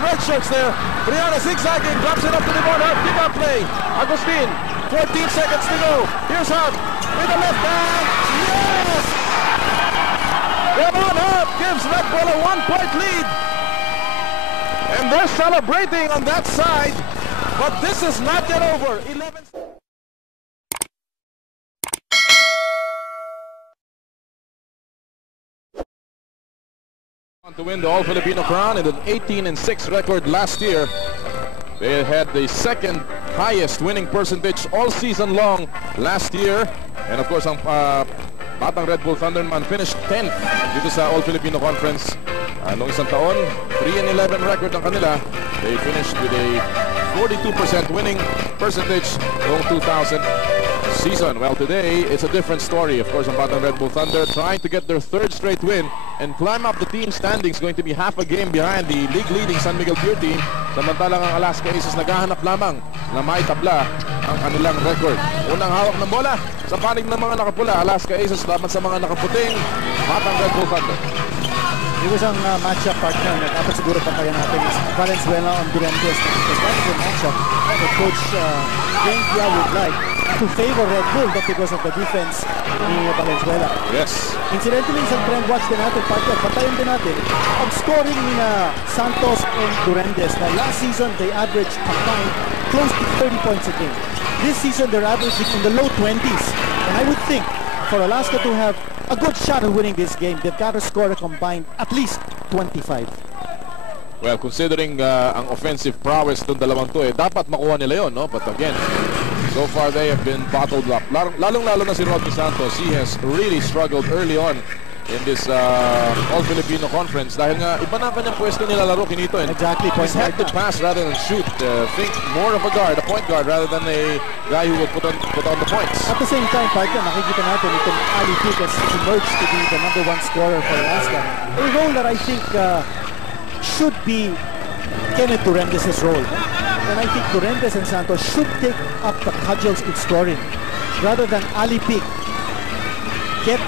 red shirts there. Brianna zigzagging, drops it up to Davonn Harp. Pick up play. Agustin, 14 seconds to go. Here's Harp with the left hand. Yes! Davonn Harp gives Red Bull a 1-point lead. And they're celebrating on that side. But this is not yet over. 11. To win the All-Filipino crown in an 18-6 record last year. They had the second highest winning percentage all season long last year. And of course, ang Batang Redbull Thunderman finished 10th dito sa All-Filipino Conference. Noong isang taon, 3-11 record ang kanila. They finished with a 42% winning percentage noong 2000 season. Well, today it's a different story. Of course, ang Batang Redbull Thunder trying to get their third straight win and climb up the team standings, going to be half a game behind the league-leading San Miguel Pure team. Samantalang ang Alaska Aces naghahanap lamang na maitabla ang kanilang record. Unang hawak ng bola sa panig ng mga nakapula, Alaska Aces laban sa mga nakaputing Batang Redbull Thunder. It was ang matchup partner na dapat siguro patayan natin is Valenzuela on Durantes, because that is a matchup that Coach Genkia would like to favor Red Bull, but because of the defense ni Valenzuela. Yes. Incidentally, sa trend watch din natin, partner, patayan din natin ang scoring ni Santos and Durantes. Now, last season, they averaged combined close to 30 points a game. This season, they're averaging in the low 20s. And I would think for Alaska to have a good shot at winning this game, they've got to score a combined at least 25. Well, considering ang offensive prowess ng dalawang to, dapat makuha nila yon, no? But again, so far they have been bottled up. Lalong-lalo na si Rodney Santos. He has really struggled early on in this All-Filipino Conference dahil nga iba na kanyang pwesto nilalaro kinito. Exactly. He's had to pass rather than shoot. Think more of a guard, a point guard, rather than a guy who will put on the points. At the same time, partner, nakikita natin itong Ali Pick has emerged to be the #1 scorer for Alaska. A role that I think should be Kenneth Durantes' role. And I think Durantes and Santos should take up the cudgels in scoring rather than Ali Pick get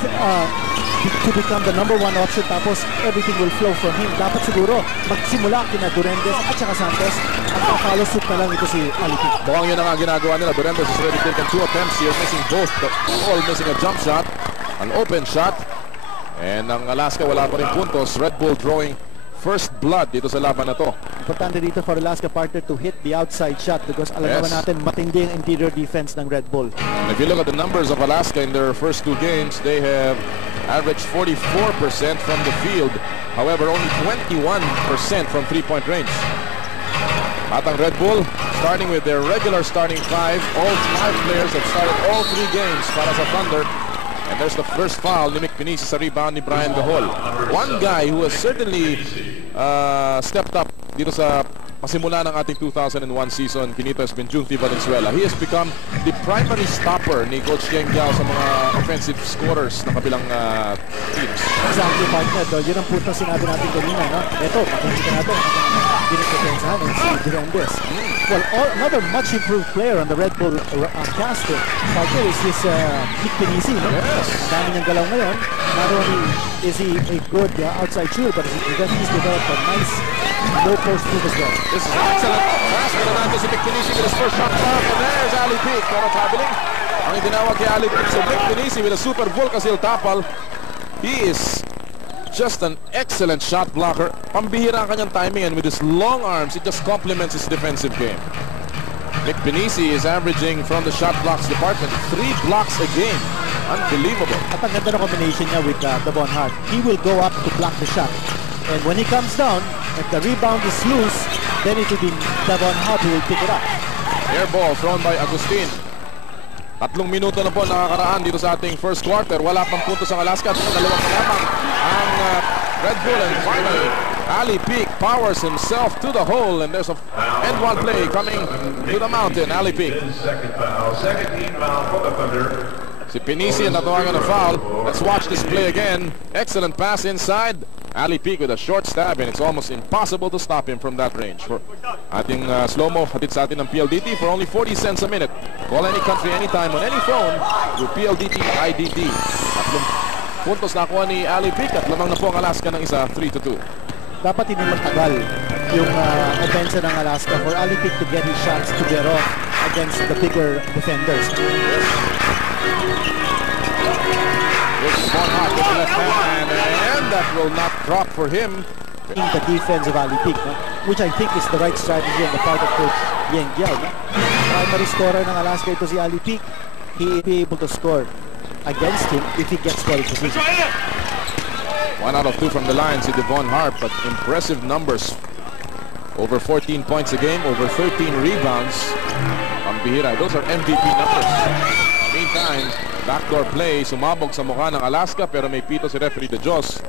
to become the #1 option, tapos everything will flow from him. Dapat siguro magsimula kina Durantes at saka Santos at follow suit na lang ito si Ali Pick. Mukhang yun ang ginagawa nila. Durantes has already taken 2 attempts here, missing both, but all missing a jump shot, an open shot. And ang Alaska wala pa rin puntos. Red Bull drawing first blood dito sa laban na to. Importante dito for Alaska, partner, to hit the outside shot because alam naman natin matindi ang interior defense ng Red Bull. And if you look at the numbers of Alaska in their first 2 games, they have averaged 44% from the field. However, only 21% from 3-point range. Batang Red Bull starting with their regular starting 5. All 5 players have started all 3 games para sa Thunder. And there's the first foul ni Mick Pinisi sa rebound ni Brian Gahol. One guy who has certainly stepped up dito sa pasimula ng ating 2001 season, kinito, has been Junti Valenzuela. He has become the primary stopper ni Coach Geng Giao sa mga offensive scorers ng kabilang teams. Exactly, partner. Yun ang punto sinabi natin kanina, no? Ito, makikita natin dinagkapensahan si Durantes. Well, another much improved player on the Red Bull caster, partner, is this Mick Pinisi, no? Yes. Ang dami niyang galaw ngayon. Not only is he a good outside shooter, but he's developed a nice low post move as well. This is an excellent pass. Pero natin si Mick Pinisi with his first shot clock. And there's Ali Pick. Pero traveling. Ang itinawag kay Ali Pick sa Mick Pinisi with a super Volcasil tapal. He is just an excellent shot blocker. Pambihira ang kanyang timing, and with his long arms, it just complements his defensive game. Mick Pinisi is averaging from the shot blocks department 3 blocks a game. Unbelievable. At ang ganda ng combination niya with Davonn Harp. He will go up to block the shot. And when he comes down, if the rebound is loose, then it will be Davonn Harp who will pick it up. Air ball thrown by Agustin. 3 minuto na po nakakaraan dito sa ating first quarter. Wala pang puntos ang Alaska. Dalawang lamang ang Red Bull, and finally Ali Pick powers himself to the hole, and there's a end one play coming to the mountain. Ali Pick. Second foul for the Thunder. Si Pinisi ang natawagan na foul. Let's watch this play again. Excellent pass inside. Ali Pick with a short stab, and it's almost impossible to stop him from that range. For ating slow-mo, hatid sa atin ng PLDT for only 40 cents a minute. Call any country, anytime, on any phone with PLDT IDT. 3 puntos nakuha ni Ali Pick at lamang na po ang Alaska ng isa, 3-2. Dapat hindi magtagal yung offense ng Alaska for Ali Pick to get his shots to get off against the bigger defenders. Davonn Harp with the left hand, and that will not drop for him. The defense of Ali Pick, no? Which I think is the right strategy on the part of Coach Yeng Giao. No? Primary scorer ng Alaska ito si Ali Pick. He will be able to score against him if he gets well position. 1 out of 2 from the line si Davonn Harp, but impressive numbers. Over 14 points a game, over 13 rebounds. Pambihira. Those are MVP numbers. Meantime, backdoor play, sumabog sa mukha ng Alaska pero may pito si referee De Jos.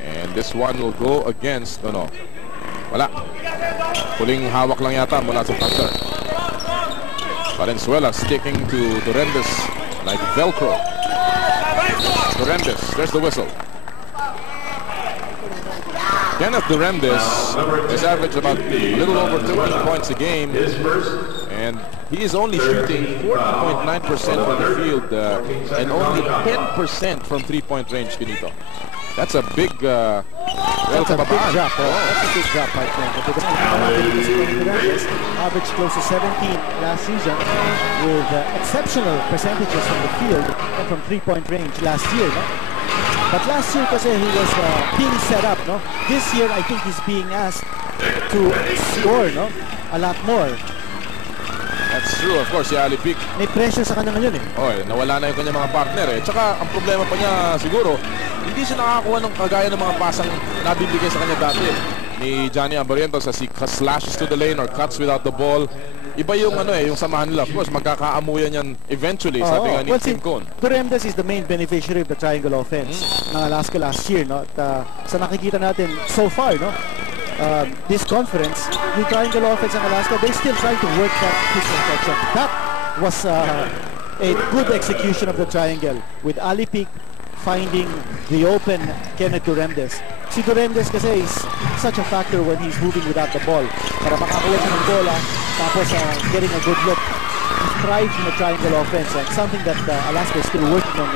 And this one will go against, wala. Huling hawak lang yata mula sa Panther. Valenzuela sticking to Durendes like Velcro. Durendes, there's the whistle. Kenneth Durendes has averaged about a little over 13 points a game, and he is only shooting 40.9% from the field and only 10% from three-point range, Benito. That's a big that's a big drop. That's a big drop right there. Because Durendes averaged close to 17 last season with exceptional percentages from the field and from three-point range last year. No? But last year kasi he was being set up, no? This year I think he's being asked to score, no? A lot more. That's true, of course, si Ali Pick. May pressure sa kanya ngayon eh. Nawala na yung kanyang mga partner eh. Tsaka ang problema pa niya siguro, hindi siya nakakakuha ng kagaya ng mga pasang nabibigay sa kanya dati ni Johnny Ambarientos as he slashes to the lane or cuts without the ball. Iba yung yung samahan nila. Of course, magkakaamuyan yan eventually, sabi nga ni Tim Cone. Durendes is the main beneficiary of the triangle offense ng Alaska last year, no? At sa nakikita natin so far, no? This conference, yung triangle offense ng Alaska, they're still trying to work that pitch protection. That was a good execution of the triangle with Ali Pick finding the open Kenneth Durendes. Si Durendes kasi is such a factor when he's moving without the ball. Para makakuha siya ng bola, tapos getting a good look. He thrives in the triangle offense, and something that Alaska is still working on.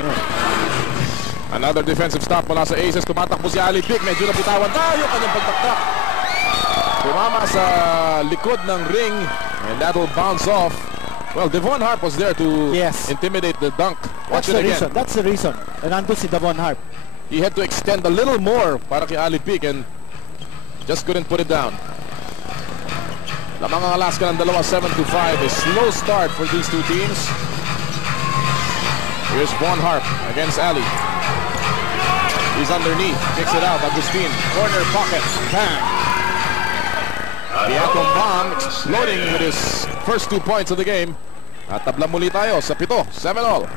Another defensive stop mula sa Aces. Tumatakbo si Ali Pick. Medyo napitawan tayo kanyang pagtaktak. Tumama sa likod ng ring, and that'll bounce off. Well, Davonn Harp was there to intimidate the dunk. Watch it again. That's the reason. And nandun si Davonn Harp. He had to extend a little more para kay Ali Pick and just couldn't put it down. Lamang ang Alaska ng 7-5. A slow start for these two teams. Here's Davonn Harp against Ali. He's underneath. Kicks it out. Agustin. Corner pocket. Bang. The atom bomb exploding with his first 2 points of the game. At tabla muli tayo sa 7, 7-all.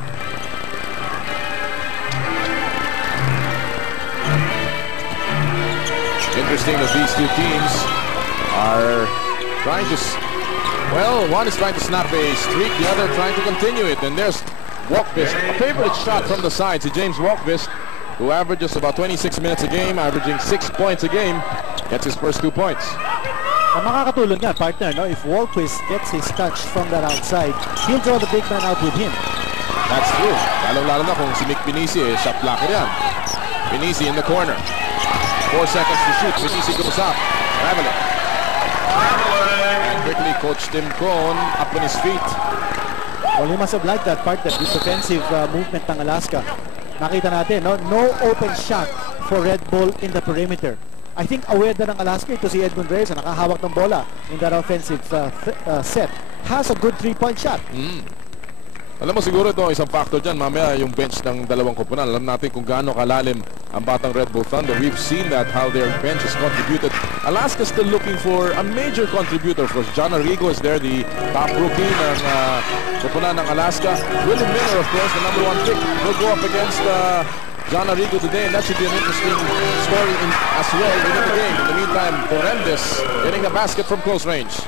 Interesting that these two teams are trying to, well, one is trying to snap a streak, the other trying to continue it. And there's Walkvist, a favorite shot from the side to James Walkvist, who averages about 26 minutes a game, averaging 6 points a game, gets his first 2 points. Ang makakatulong niya, partner, no? If Walkvist gets his touch from that outside, he'll draw the big man out with him. That's true. Lalo-lalo na kung si Mick Pinisi, shot blocker yan. Pinisi in the corner. 4 seconds to shoot. Pinisi goes up. Traveling. And quickly, Coach Tim Cone up on his feet. Well, he must have liked that partner, this defensive movement ng Alaska. Nakita natin, no open shot for Red Bull in the perimeter. I think aware na ng Alaska ito si Edmund Reyes na nakahawak ng bola in that offensive set. Has a good 3-point shot. Alam mo siguro ito isang factor dyan. Mamaya yung bench ng dalawang koponan. Alam natin kung gaano kalalim ang Batang Red Bull Thunder. We've seen that, how their bench has contributed. Alaska still looking for a major contributor. Of course, John Arrigo is there, the top rookie ng koponan ng Alaska. William Miller, of course, the #1 pick, will go up against John Arrigo today, and that should be an interesting story as well within the game. In the meantime, Durendes getting the basket from close range.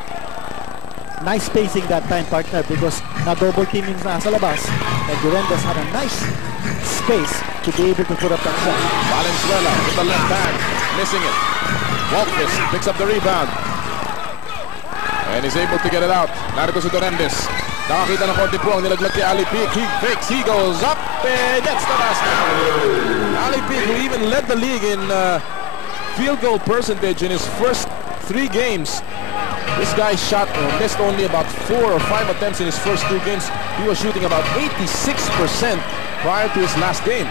Nice spacing that time, partner, because na-double teaming na sa labas, and Durendes had a nice space to be able to put up that shot. Valenzuela with the left hand, missing it. Walkvist picks up the rebound, and he's able to get it out. Narito si Durendes. Nakakita ng konti po ang nilaglag kay Ali Pick. He fakes, he goes up, and gets the basket. Ali Pick, who even led the league in field goal percentage in his first 3 games. This guy shot missed only about 4 or 5 attempts in his first 2 games. He was shooting about 86% prior to his last game.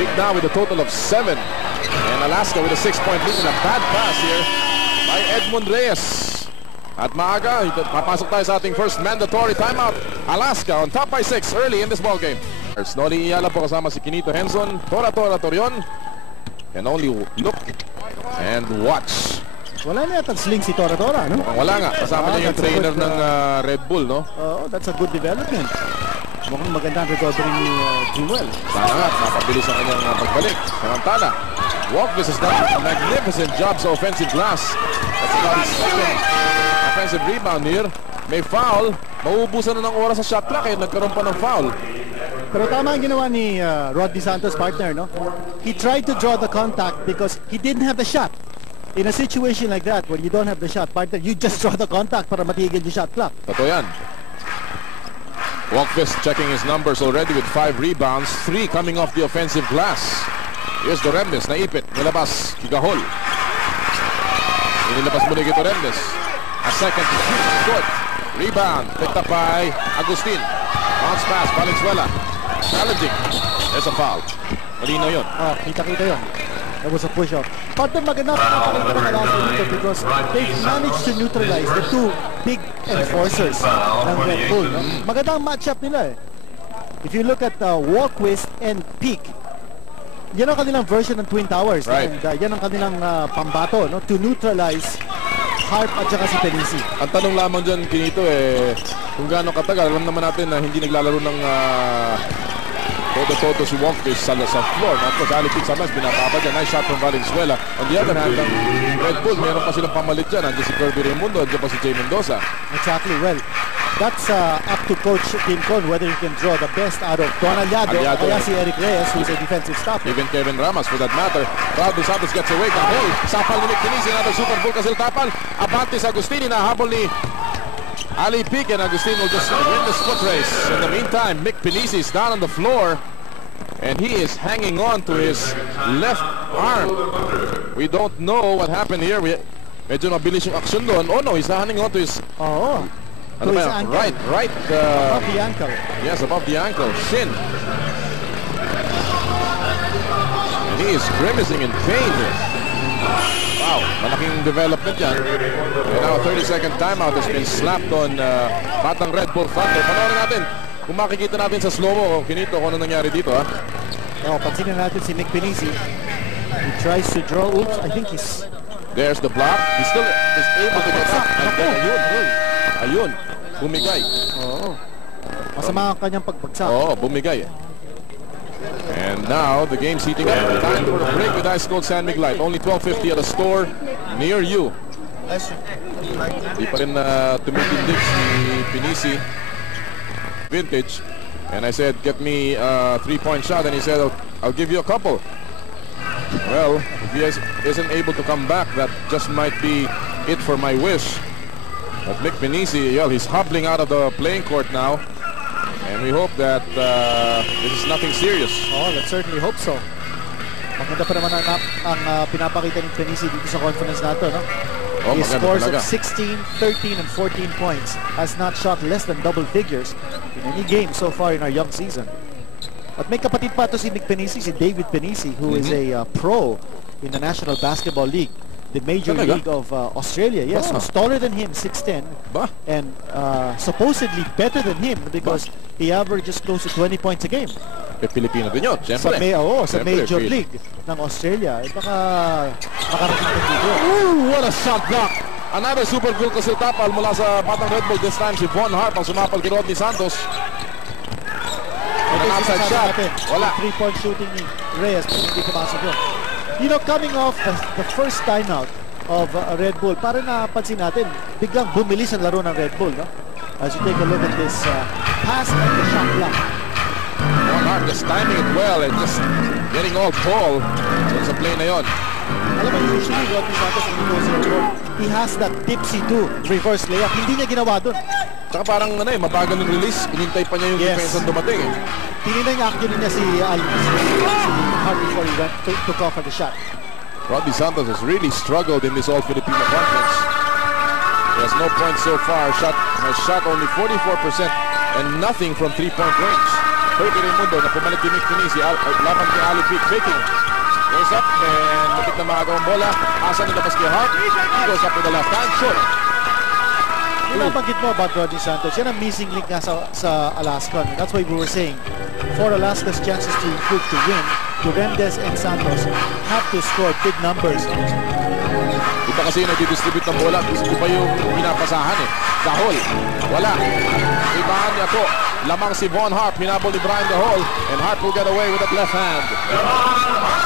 Big now with a total of 7. And Alaska with a 6-point lead and a bad pass here by Edmund Reyes. At maaga, papasok tayo sa ating first mandatory timeout. Alaska on top by 6 early in this ball game. Noli Iyala po kasama si Kinito Henson, Tora Torion. Can only look and watch. Wala na yata sling si Tora, no? Mukhang wala nga. Kasama niya yung trainer ng Red Bull, no? Oh, that's a good development. Mukhang magandang recovery ni Jewel. Sana nga, mapabilis ang kanyang pagbalik. Samantala, Walkvis has done a magnificent job sa offensive glass. That's about his second offensive rebound here. May foul. Mauubusan na ng oras sa shot clock eh. Nagkaroon pa ng foul. Pero tama ang ginawa ni Rodney Santos, partner, no? He tried to draw the contact because he didn't have the shot. In a situation like that, when you don't have the shot, partner, you just draw the contact para matigil yung shot clock. Totoo yan. Walkvis checking his numbers already with 5 rebounds, 3 coming off the offensive glass. Here's Doremdes, naipit, nilabas, Gahol. Inilabas muna kay Doremdes. A second to shoot, good. Rebound, picked up by Agustin. Bounce pass, Valenzuela. Challenging. There's a foul. Malino yun. Oh, kita-kita yun. That was a push-off. Partner, maganda pakita ng Alaska dito because they managed to neutralize the 2 big enforcers ng Red Bull. No? Maganda ang matchup nila eh. If you look at Walkvis and Peak, yan ang kanilang version ng Twin Towers. Right. And yan ang kanilang pambato, no? To neutralize Harp at saka si Penisi. Ang tanong lamang dyan, Kinito, kung gaano katagal, alam naman natin na hindi naglalaro ng toto si Walkvis sa floor. Of course, Ali Pitt sometimes binababa dyan. Nice shot from Valenzuela. On the other hand, ang Red Bull, meron pa silang pamalit dyan. Andiyan si Kirby Raimundo, andiyan pa si Jay Mendoza. Exactly. Well, that's up to Coach Tim Con whether he can draw the best out of Don Aliado o kaya si Eric Reyes, who's a defensive stopper. Even Kevin Ramos, for that matter. Rodney Santos gets away. Kahol, sapal ni Nick Pinisi. Another super full kasil tapal. Abantes Agustin, inahabol ni Ali Pique, and Agustin will just win this foot race. In the meantime, Mick Pinisi is down on the floor, and he is hanging on to his left arm. We don't know what happened here. Medyo mabilis yung action doon. Oh no, he's hanging on to his... Oh, ano ba yan? Right. above the ankle. Yes, above the ankle. Shin. And he is grimacing in pain here. Wow, malaking development yan. And now a 30-second timeout has been slapped on Batang Redbull Thunder. Panoorin natin kung makikita natin sa slow-mo, Kinito, kung ano nangyari dito, ha? Oh, pansinin natin si Mick Pinisi. He tries to draw. Oops, I think he's... There's the block. He still is able to get up. And then, ayun, bumigay. Oo. Masama ang kanyang pagbagsak. Oo, bumigay. And now, the game's heating up. Time for a break with Ice Cold San Miguel Light. Only 12:50 at a store near you. Di pa rin tumitindig si Pinisi. Vintage. And I said, get me a 3-point shot. And he said, I'll give you a couple. Well, if he isn't able to come back, that just might be it for my wish. But Mick Pinisi, well, he's hobbling out of the playing court now. And we hope that this is nothing serious. Oh, let's certainly hope so. Maganda pa naman ang pinapakita ni Pinisi dito sa conference nato, no? Oh, he scores talaga. of 16, 13, and 14 points. Has not shot less than double figures in any game so far in our young season. At may kapatid pa to si Mick Pinisi, si David Pinisi, who is a pro in the National Basketball League, the Major League of Australia. Yes, who's taller than him, 6'10", and supposedly better than him because he averages close to 20 points a game. Pilipino din yun, siyempre. Sa Major League ng Australia. Baka makarating din dito. Ooh, what a shot block! Another super cool kasiltapal mula sa Batang Redbull. This time si Davonn Harp ang sumapal kay Rodney Santos. An outside shot. Wala. 3-point shooting ni Reyes. Hindi pumasok yun. You know, coming off the first timeout of Red Bull, parang napansin natin, biglang bumilis ang laro ng Red Bull, no? As you take a look at this pass and the shot block. Davonn Harp just timing it well and just getting all tall sa play na yon. Alam mo, usually Rodney Santos, he has that tipsy 2 reverse layup. Hindi niya ginawa dun. Tsaka parang mabagal yung release. Inintay pa niya yung defense ang dumating. Tinignan niya actually niya si Harp before he went to cover the shot. Rodney Santos has really struggled in this All-Filipino Conference. He has no points so far. Has shot only 44% and nothing from three-point range. Kirby Raimundo na pumalik kay Nick Pinisi. Laban kay Ali Peak faking. Goes up and matik na maagawang bola. Asa na labas kay Harp. He goes up with the left hand. Short. Yung nabanggit mo about Rodney Santos, yan ang missing link nga sa Alaska. That's why we were saying, for Alaska's chances to improve to win, Duremdes and Santos have to score big numbers. Ito kasi nag-distribute ng bola. Gusto pa yung pinapasahan Dahol. Wala. Ibahan niya to. Lamang si Davonn Harp. Hinabol ni Brian Dahol. And Harp will get away with that left hand.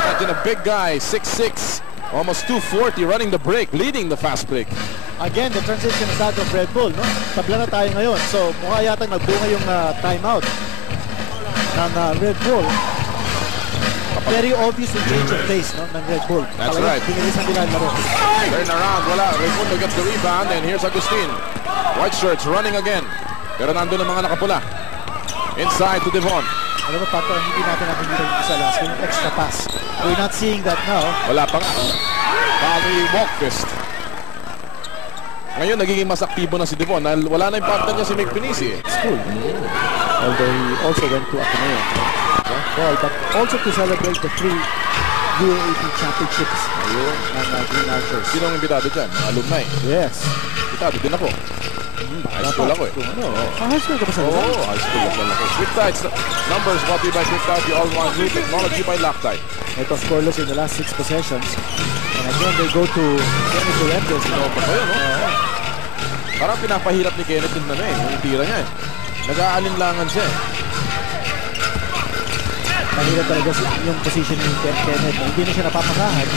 Imagine a big guy, 6'6", almost 240, running the break, leading the fast break. Again, the transition is out of Red Bull, no? Tabla na tayo ngayon. So, mukha yata nagbunga yung timeout ng Red Bull. Very obvious yung change of pace, no, ng Red Bull. That's right. Pinilisan nila ang laro. Turn around, wala. Raimundo gets the rebound, and here's Agustin. White shirts running again. Pero nandun ang mga nakapula. Inside to Davonn. Alam mo, Pato, hindi natin nakikita dito sa last yung extra pass. We're not seeing that now. Wala pa nga. Bali walk fist. Ngayon, nagiging mas aktibo na si Davonn. Wala na yung partner niya si Mick Pinisi. It's cool. Although he also went to Ateneo. Well, but also to celebrate the 3 UAAP championships ng Green Archers. Sino ang imbitado dyan? Alumni. Yes. Imbitado din ako. High school ako High school ka pa sa high school ako. Quick Tides numbers brought to you by Quick Tide, the all-one new technology by Loctite. Ito scoreless in the last 6 possessions. And again, they go to Kenneth Duremdes. Parang pinapahirap ni Kenneth yung tira niya Nag-aalinlangan siya Mahirap talaga yung position ni Kenneth. Hindi na siya napapasahan.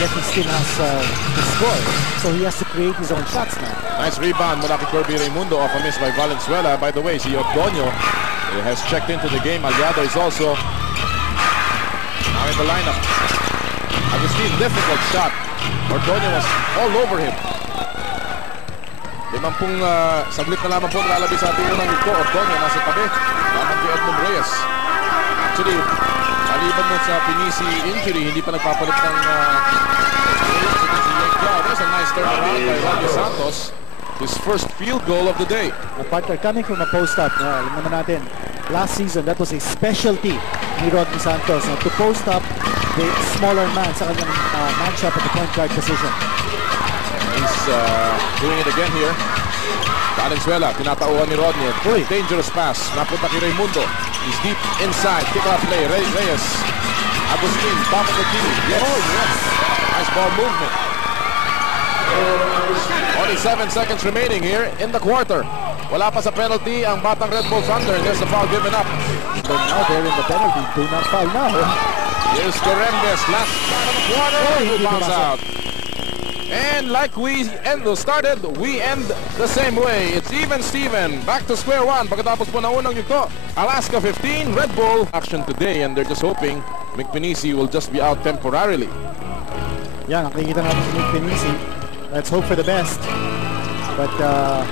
Yet he still has to score. So he has to create his own shots now. Nice rebound mula kay Kirby Raimundo off a miss by Valenzuela. By the way, si Ordonio has checked into the game. Aliado is also now in the lineup. Agustin, difficult shot. Ordonio was all over him. Limampung saglit na lamang po nalalabi sa ating unang ito. Ordonio nasa tabi. Lamang kay Edmond Reyes. Actually, maliban mo sa Pinisi injury, hindi pa nagpapalit ng there's a nice turnaround by Rodney Santos. His first field goal of the day. A partner coming from a post-up. Alam naman natin, last season, that was a specialty ni Rodney Santos to post up the smaller man sa kanyang matchup at the point guard position. He's doing it again here. Valenzuela, tinatauhan ni Rodney. Dangerous pass. Napunta kay Raimundo. He's deep inside. Kick-off play. Reyes. Agustin, top of the key. Yes. Oh, yes. Nice ball movement. Only 7 seconds remaining here in the quarter. Wala pa sa penalty ang Batang Redbull Thunder. There's the foul given up. But now they're in the penalty. Do not foul now. Here's Duremdes. Last shot of the quarter. Who bounce out. And like we started, we end the same way. It's even Steven. Back to square one. Pagkatapos po na unang yugto. Alaska 15, Red Bull. Action today and they're just hoping Mick Pinisi will just be out temporarily. Yan, nakikita natin si Mick Pinisi. Let's hope for the best. But,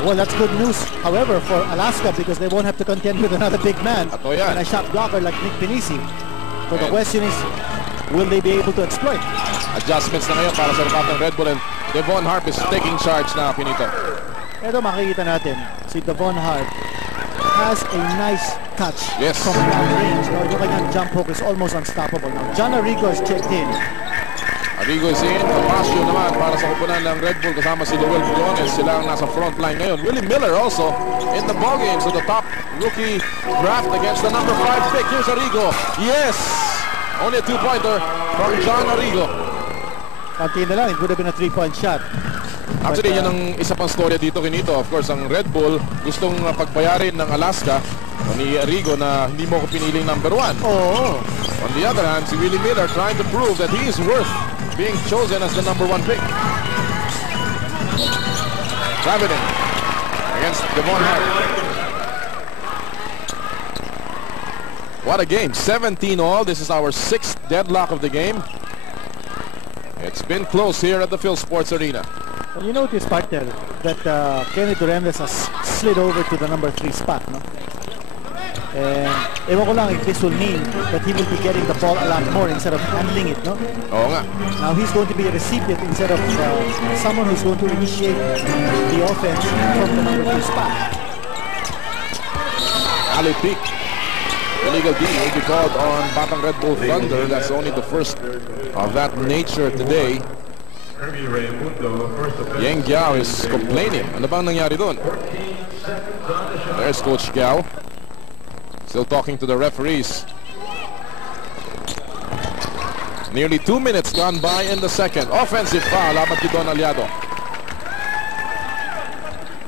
well, that's good news. However, for Alaska, because they won't have to contend with another big man and a shot blocker like Mick Pinisi. So the question is, will they be able to exploit? Adjustments na ngayon para sa Batang Red Bull and Davonn Harp is taking charge now, Pinito. Ito makikita natin, si Davonn Harp has a nice touch from long range. Yung kanyang jump hook is almost unstoppable. Now, John Arrigo has checked in. Arrigo is in. Capaccio naman para sa kupunan ng Red Bull kasama si Luel Briones. Sila ang nasa front line ngayon. Willie Miller also in the ballgame. So the top rookie draft against the number 5 pick. Here's Arrigo. Yes! Only a 2-pointer from John Arrigo. Kanti na lang, it would have been a 3-point shot. Actually, yan ang isa pang storya dito, Kinito. Of course, ang Red Bull gustong pagbayarin ng Alaska ni Arrigo na hindi mo ko piniling number 1. Oh. On the other hand, si Willie Miller trying to prove that he is worth being chosen as the number 1 pick. Davonn against Davonn Harp. What a game. 17 all. This is our 6th deadlock of the game. It's been close here at the Phil Sports Arena. Well, you notice, partner, that Kenneth Duremdes has slid over to the number 3 spot, no? And ewan ko lang if this will mean that he will be getting the ball a lot more instead of handling it, no? Oo nga. Now he's going to be a recipient instead of someone who's going to initiate the offense from the number 2 spot. Ali Peak. Illegal D will be called on Batang Redbull Thunder. That's only the first of that nature today. Yang Giao is complaining. Ano bang nangyari doon? There's Coach Giao. Still talking to the referees. Nearly 2 minutes gone by in the second. Offensive foul laban kay Don Aliado.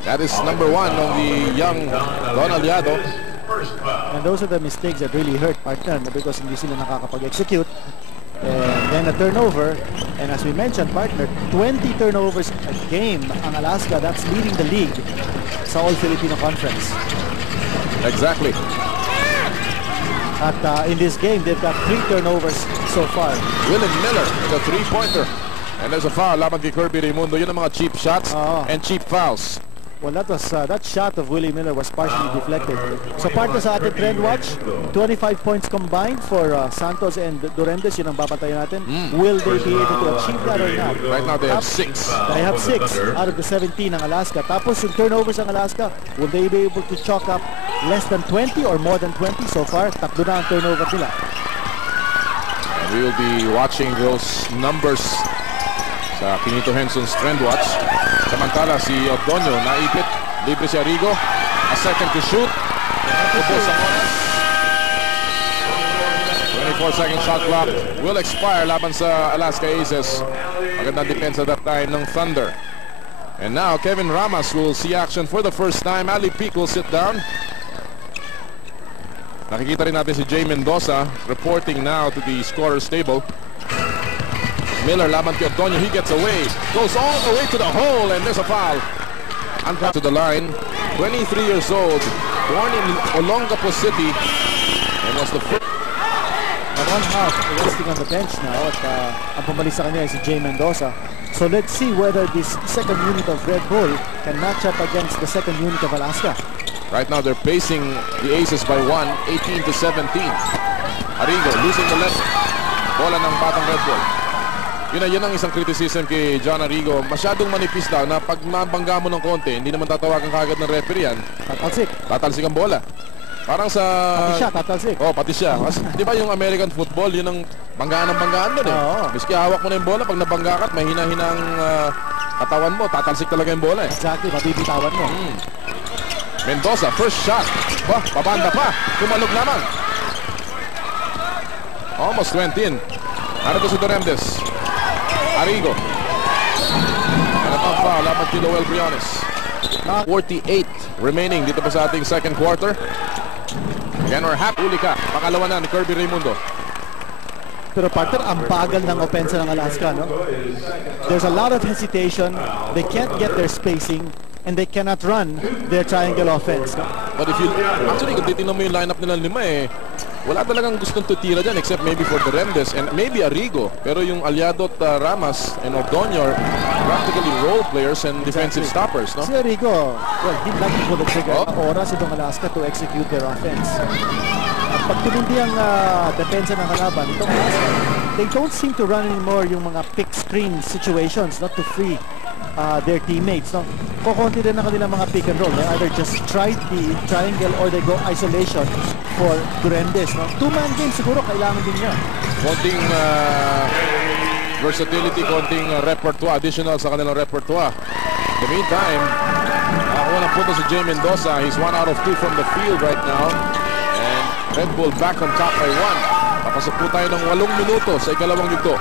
That is number 1 on the young Don Aliado. And those are the mistakes that really hurt partner because hindi sila nakakapag-execute. And then a turnover. And as we mentioned, partner, 20 turnovers a game ang Alaska. That's leading the league sa All-Filipino Conference. Exactly. At in this game, they've got 3 turnovers so far. Willie Miller with a 3-pointer. And there's a foul laban kay Kirby Raimundo. Yun ang mga cheap shots and cheap fouls. Well, that was that shot of Willie Miller was partially deflected. So part sa ating trend watch, 25 points combined for Santos and Durendes. Yun ang babantayan natin. Will they be able to achieve that or not? Right now they have 6. They have 6 out of the 17 ng Alaska. Tapos yung turnovers ng Alaska, will they be able to chalk up less than 20 or more than 20 so far? Takbo na ang turnover nila. And we will be watching those numbers sa Pinito Henson's trend watch. Samantala si Odonio naipit, libre si Arrigo, a second to shoot. 24-second shot clock will expire laban sa Alaska Aces. Magandang depensa that time ng Thunder. And now Kevin Ramas will see action for the first time. Ali Peak will sit down. Nakikita rin natin si Jay Mendoza reporting now to the scorer's table. Miller laban kay Odonio, he gets away, goes all the way to the hole, and there's a foul. And to the line, 23 years old, born in Olongapo City, and was the first. Davonn Harp resting on the bench now, at ang pumalis sa kanya ay si Jay Mendoza. So let's see whether this second unit of Red Bull can match up against the second unit of Alaska. Right now they're pacing the Aces by 1, 18-17. Arrigo losing the left. Bola ng Batang Red Bull. Yun ang isang criticism kay John Arrigo. Masyadong manipis lang na pag mabangga mo ng konti, hindi naman tatawagan kagad ng referee yan. Tatalsik ang bola. Parang sa... Pati siya, tatalsik. Oh, pati siya. Kasi, di ba yung American football, yun ang banggaan doon eh. Miski hawak mo na yung bola, pag nabangga ka at may hina-hina ang katawan mo, tatalsik talaga yung bola eh. Exactly, mabibitawan mo. Mendoza, first shot. Bah, pabanda pa. Tumalog naman. Almost 20 in. Narito si Durendes. Arrigo. And a foul laban kay Noel Briones. 48 remaining dito pa sa ating second quarter. Again, we're happy. Uli ka. Pangalawa na ni Kirby Raimundo. Pero partner, ang bagal ng opensa ng Alaska, no? There's a lot of hesitation. They can't get their spacing and they cannot run their triangle offense, no? But if you actually kung titingnan mo yung lineup nila 5 wala talagang gustong tutira dyan except maybe for Durendes and maybe Arrigo. Pero yung Aliado at Ramas and Odonio are practically role players and defensive stoppers, no? Si Arrigo, well, he'd like to pull the trigger. Oras itong Alaska to execute their offense. At pag tumindi ang depensa ng kalaban, itong Alaska, they don't seem to run anymore yung mga pick screen situations, not to free their teammates, no? Kukunti din na kanilang mga pick and roll. They either just try the triangle or they go isolation for Durendes, no? 2-man game siguro kailangan din niya. Konting versatility, konting repertoire, additional sa kanilang repertoire. In the meantime, nakakuha ng punto si Jay Mendoza. He's 1 out of 2 from the field right now. And Red Bull back on top by 1. Papasok po tayo ng 8 minuto sa ikalawang yugto.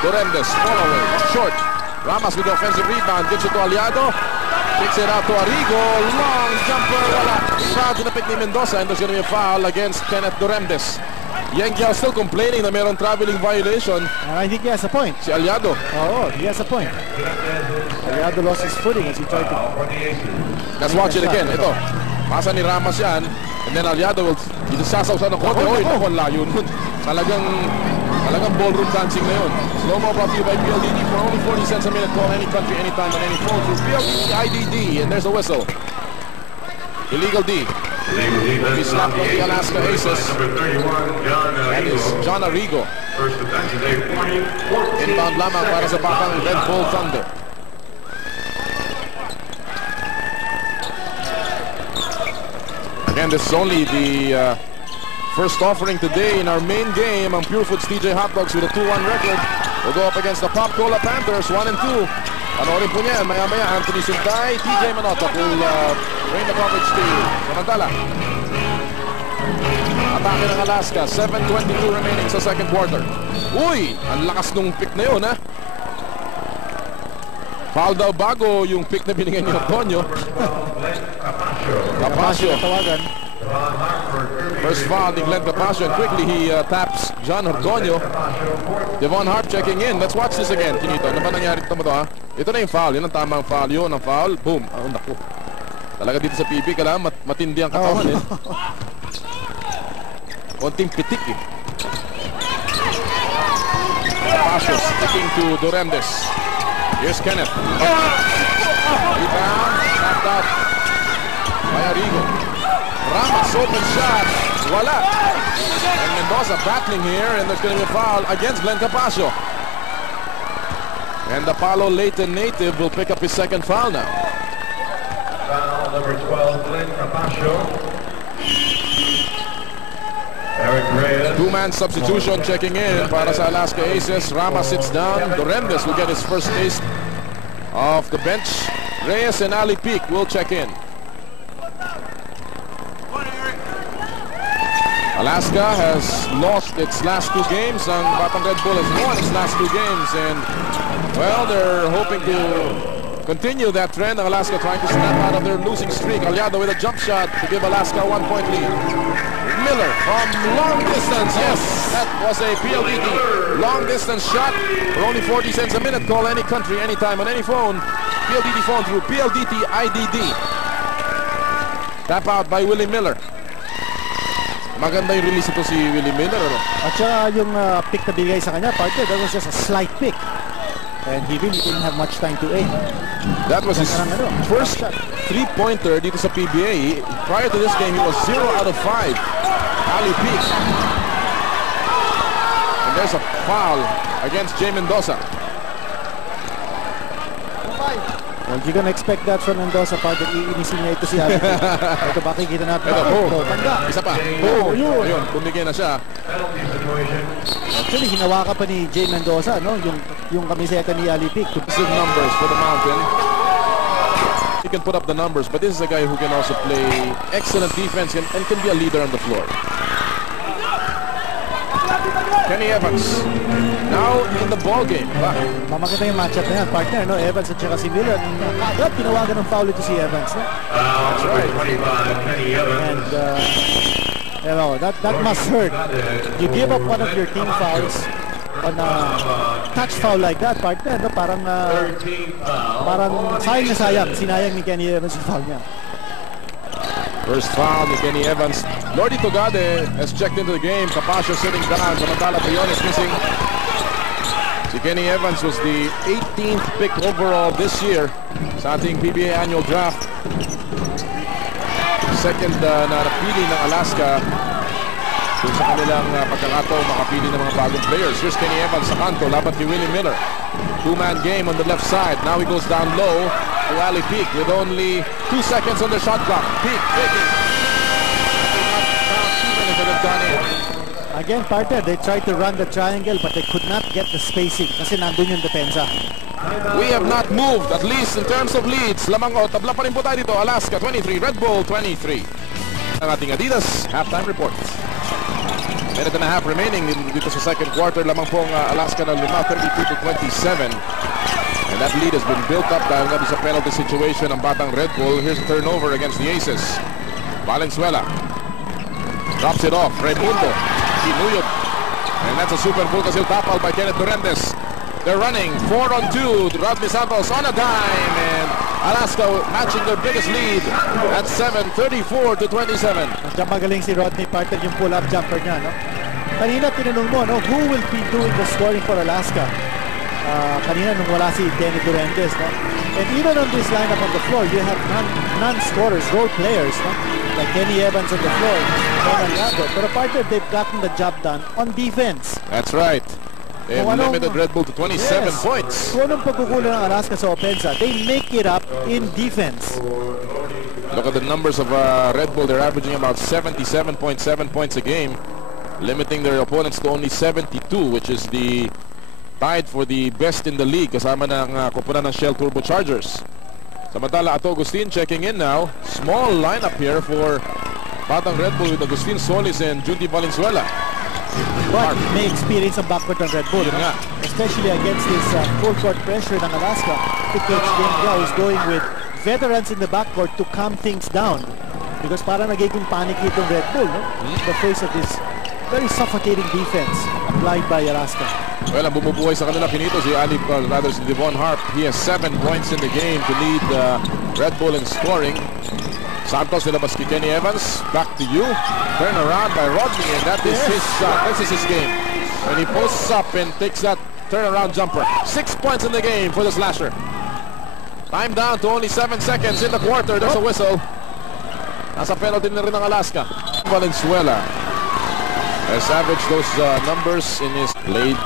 Durendes, fall away, short. Ramas with the offensive rebound, gives it to Aliado. Kicks it out to Arrigo. Long jumper, wala. Foul tinapik ni Mendoza, and there's going to be a foul against Kenneth Durendes. Yang Giao still complaining na mayroong traveling violation. I think he has a point. Si Aliado. Oh, he has a point. Aliado lost his footing as he tried to... Let's watch it again. Ito. Pasa ni Ramas yan. And then Aliado will isasawsaw ng konti. Oy, naku, layo nun. Talagang ballroom dancing na yun. Slow-mo brought to you by PLDD for only 40 cents a minute. Call any country, anytime, on any phone through PLDD IDD. And there's a whistle. Illegal D. He slapped on the Alaska Aces. Number 31, John That is John Arrigo. First defense today, 14. Inbound lamang para sa Batang Redbull Thunder. Again, this is only the first offering today in our main game. Ang Pure Foods TJ Hot Dogs with a 2-1 record will go up against the Pop Cola Panthers, 1-2. Panoorin po niya, maya-maya Anthony Sintay, TJ Manotoc will bring the coverage to you. Samantala, atake ng Alaska, 7:22 remaining sa second quarter. Uy, ang lakas nung pick na yun, ha? Foul daw bago yung pick na binigyan ni Antonio. Capasio. First foul ni Glenn Capasio, and quickly he taps John Antonio. Davonn Harp checking in. Let's watch this again. Kinito, ano ba nangyari ito mo to, ha? Ito na yung foul. Yun ang tamang foul. Yun ang foul. Boom. Oh, naku. Talaga dito sa PB, kailangan matindi ang katawan, eh. Konting pitik, eh. Capasio sticking to Durendes. Here's Kenneth. Rebound. Tapped out by Arrigo. Ramos open shot. Wala. And Mendoza battling here, and there's going to be a foul against Glenn Capasio. And the Palo Leyte native will pick up his second foul now. Foul number 12, Glenn Capasio. Eric Reyes. Two-man substitution checking in para sa Alaska Aces. Ramos sits down. Durendes will get his first taste off the bench. Reyes and Ali Peak will check in. Alaska has lost its last two games. Ang Batang Redbull has won its last two games. And, well, they're hoping to continue that trend. Alaska trying to snap out of their losing streak. Aliado with a jump shot to give Alaska a 1-point lead. Miller from long distance. Yes, that was a PLDT long distance shot for only 40 cents a minute. Call any country, anytime, on any phone. PLDT phone through PLDT IDD. Tap out by Willie Miller. Maganda yung release ito si Willie Miller, ano? At saka yung pick na bigay sa kanya, partner, that was just a slight pick. And he really didn't have much time to aim. That was his first three-pointer dito sa PBA. Prior to this game, he was 0 out of 5. Ali Peak. And there's a foul against Jay Mendoza. Well, you're gonna expect that from Mendoza, partner. Iinisin niya ito si Ali Peak. Ito, makikita natin. Ito, tanda. Isa pa. Ayun, bumigay na siya. Actually, hinawakan pa ni Jay Mendoza, no? Yung kamiseta ni Ali Peak. Impressive numbers for the Mountain. He can put up the numbers, but this is a guy who can also play excellent defense and can be a leader on the floor. Kenny Evans now in the ball game. Mamakita yung matchup na yan, partner, no? Evans at saka si Miller. Agad tinawagan ng foul ito si Evans, no? That's right. 25, Kenny Evans. And that must hurt. You give up one of your team fouls on a touch foul like that, partner, no? Parang sayang na sayang. Sinayang ni Kenny Evans yung foul niya. First foul ni Kenny Evans. Lordy Togade has checked into the game. Capasio sitting down. Samantala Payon is missing. Si Kenny Evans was the 18th pick overall this year sa ating PBA annual draft. Second na napili ng Alaska kung sa kanilang pagkakataon makapili ng mga bagong players. Here's Kenny Evans sa kanto laban kay Willie Miller. Two-man game on the left side. Now he goes down low to Ali Peak with only 2 seconds on the shot clock. Peak taking. Even if it had gone in. Again, partner, they tried to run the triangle but they could not get the spacing kasi nandun yung depensa. We have not moved, at least in terms of leads. Lamang tabla pa rin po tayo dito. Alaska 23, Red Bull 23. Ang ating Adidas halftime report. Minute and a half remaining dito sa second quarter. Lamang po ang Alaska ng 32-27. And that lead has been built up dahil nga sa penalty situation ng Batang Redbull. Here's a turnover against the Aces. Valenzuela drops it off. Raimundo Sinuyot. And that's a super Fulcasil tapal by Kenneth Durendes. They're running 4-on-2. Rodney Santos on a dime. And Alaska matching their biggest lead at 7, 34-27. At magaling si Rodney, partner, yung pull-up jumper niya, no? Kanina tinanong mo, no, who will be doing the scoring for Alaska? kanina nung wala si Kenny Durantes, no? And even on this lineup on the floor, you have non-scorers, role players, no? Like Kenny Evans on the floor, but apart from that, they've gotten the job done on defense. That's right. They limited Red Bull to 27 points. Kung anong pagkukulang ng Alaska sa opensa, they make it up in defense. Look at the numbers of Red Bull. They're averaging about 77.7 points a game, limiting their opponents to only 72, which is the tied for the best in the league kasama ng koponan ng Shell Turbochargers. Samantala, Ato Agustin checking in now. Small lineup here for Batang Red Bull with Agustin Solis and Judy Valenzuela. But may experience ang backcourt ng Red Bull, no? Especially against this full court pressure ng Alaska. Coach James Yao is going with veterans in the backcourt to calm things down, because parang nagiging panic itong Red Bull, no? The face of this very suffocating defense applied by Alaska. Well, ang bumubuhay sa kanila Pinito si si Davonn Harp. He has 7 points in the game to lead Red Bull in scoring. Santos nilabas kay Kenny Evans. Back to you. Turn around by Rodney, and that is his shot. This is his game. When he posts up and takes that turnaround jumper. 6 points in the game for the slasher. Time down to only 7 seconds in the quarter. There's a whistle. Nasa penalty na rin ng Alaska. Valenzuela has averaged those numbers in his played.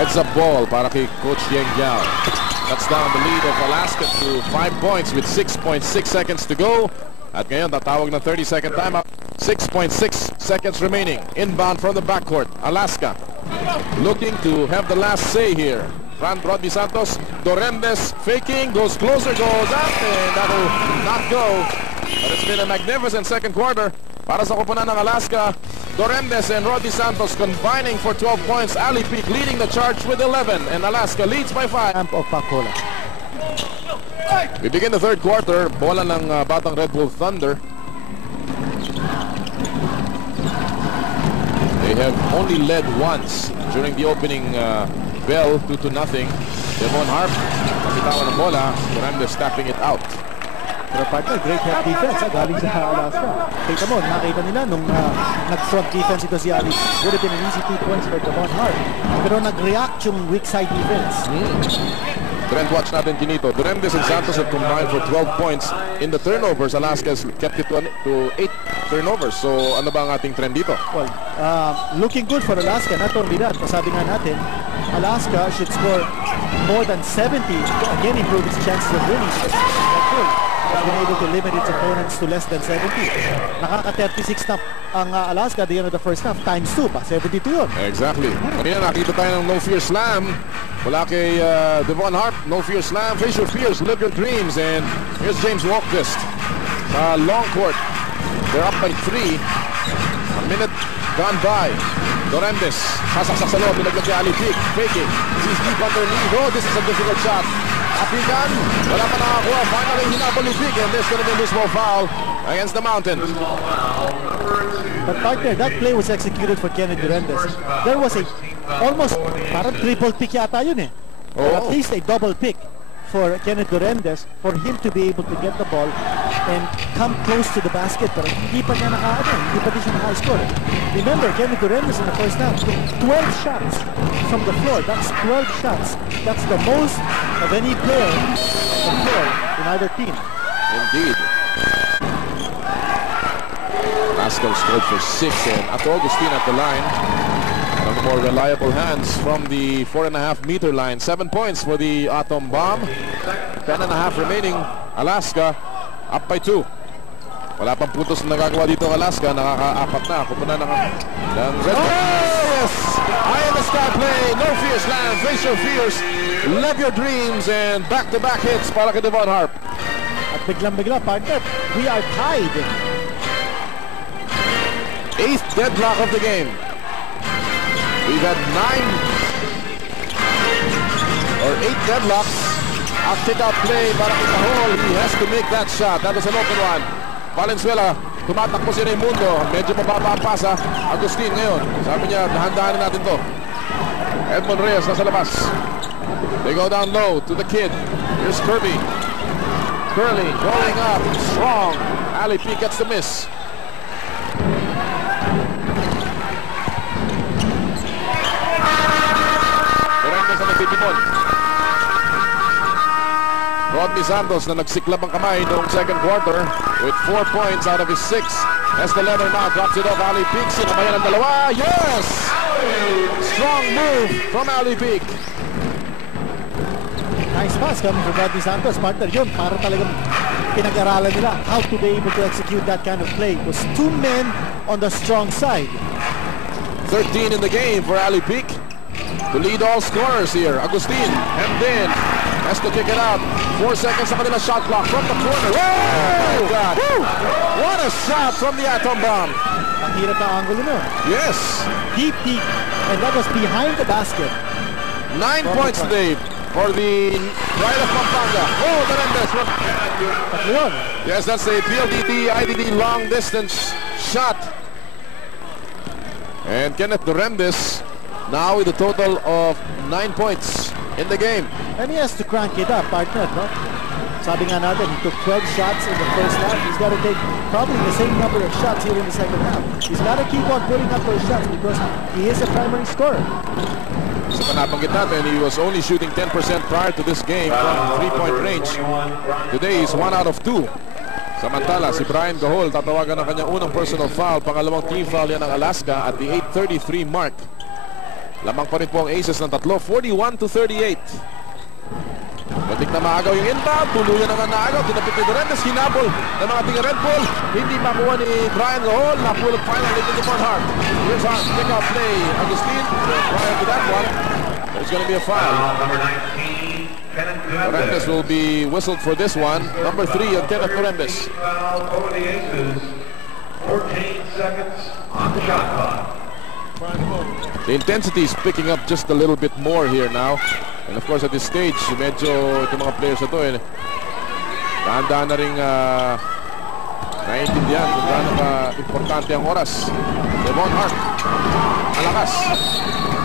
Heads up ball para kay Coach Yeng Yao. That's down the lead of Alaska to 5 points with 6.6 seconds to go. At ngayon, tatawag na 30-second timeout. 6.6 seconds remaining. Inbound from the backcourt. Alaska looking to have the last say here. Rodney Santos, Dorendes faking, goes closer, goes up, and that will not go. But it's been a magnificent second quarter para sa koponan ng Alaska. Dorendes and Rodney Santos combining for 12 points. Ali Peak leading the charge with 11, and Alaska leads by 5. Of Pacola. We begin the third quarter. Bola ng Batang Red Bull Thunder. They have only led once during the opening bell, 2-0. Davonn Harp, nakitawan ng bola. Dorendes tapping it out. Pero partner, great help defense galing sa Alaska. Kita mo, nakita nila nung nag-front defense ito si Ali. Would have been an easy 2 points for Davonn Harp. Pero nag-react yung weak side defense. Trend watch natin Kinito. Dorendes and Santos have combined for 12 points in the turnovers. Alaska has kept it to 8 turnovers. So ano ba ang ating trend dito? Well, looking good for Alaska. Not only that, masabi nga natin, Alaska should score more than 70 to again improve its chances of winning. Has been able to limit its opponents to less than 70. Nakaka-36 na ang Alaska at the end of the first half, times 2 pa, 72 yun. Exactly. Kanina nakita tayo ng no fear slam mula kay Davonn Harp. No fear slam, face your fears, live your dreams. And here's James Walkvist. Long court. They're up by 3. A minute gone by. Dorendes, sasaksak sa loob, pinaglag kay Ali Peak. Faking. He's deep underneath. Oh, this is a difficult shot. Apikan, wala pa nakakuha. Finally, hinabol ni Peak, and there's going to be a loose ball foul against the Mountain. But partner, that play was executed for Kenny Durantes. There was a almost parang triple pick yata yun eh. Or at least a double pick for Kenneth Durantes for him to be able to get the ball and come close to the basket, pero hindi pa niya hindi pa siya naka-score. Remember, Kenneth Durantes in the first half took 12 shots from the floor. That's 12 shots. That's the most of any player on the floor in either team. Indeed. Alaska scored for 6, and Ato Agustin at the line. One of the more reliable hands from the 4.5-meter line. 7 points for the Atom Bomb. 10.5 remaining. Alaska up by 2. Wala pang puntos na nagagawa dito ang Alaska. Nakaka-4 na. Kupunan ng Red Bull. Oh, yes! Eye in the sky play. No fear slam. Face your fears. Live your dreams. And back-to-back hits para kay Davonn Harp. At biglang-bigla, partner, we are tied. 8th deadlock of the game. We've had 8 deadlocks. A kick-out play para kay Tahol. He has to make that shot. That was an open one. Valenzuela, tumatakbo si Raimundo. Medyo mababa ang pasa. Agustin ngayon. Sabi niya, dahan-dahanin natin to. Edmond Reyes nasa labas. They go down low to the kid. Here's Kirby. Curly going up. Strong. Ali P gets the miss. Rodney Santos na nagsiklab ang kamay noong second quarter with 4 points out of his 6. Estolero now drops it off. Ali Peak, sinabayan ang dalawa. Yes! Strong move from Ali Peak. Nice pass coming from Rodney Santos. Partner yun, para talagang pinag-aralan nila how to be able to execute that kind of play. It was 2 men on the strong side. 13 in the game for Ali Peak to lead all scorers here. Agustin, and then has to kick it out. 4 seconds sa kanila shot clock from the corner. Oh my God! What a shot from the atom bomb! Ang hirap na angulo no. Yes! Deep, and that was behind the basket. 9 points today for the Pride of Pampanga. Oh, Menendez. Yes, that's a PLDT IDD long distance shot. And Kenneth Durandez now with a total of 9 points in the game. And he has to crank it up, partner, no? Sabi nga natin, he took 12 shots in the first half. He's got to take probably the same number of shots here in the second half. He's got to keep on putting up those shots because he is a primary scorer. So panabanggit natin, he was only shooting 10% prior to this game from 3-point range. Today is 1 out of 2. Samantala, si Brian Gahol tatawagan ng kanyang unang personal foul. Pangalawang team foul yan ng Alaska at the 8:33 mark. Lamang pa rin po ang aces ng tatlo, 41-38. Matik na maagaw yung inbound, tuluyan naman naagaw, tinapit ni Durandez, hinabol ng mga Batang Redbull. Hindi makuha ni Brian Gahol, napulot finally to Davonn Harp. Here's Harp, pick-up play, Agustin. Prior to that one, there's going to be a foul. Number 19, Kenneth Durandez will be whistled for this one. Number 3 of Kenneth Durandez. Foul over the Aces. 14 seconds on the shot clock. The intensity is picking up just a little bit more here now. And of course at this stage, medyo itong mga players na ito dahan-dahan na rin naiintindihan kung gaano ka-importante ang oras. Davonn Harp, Malakas.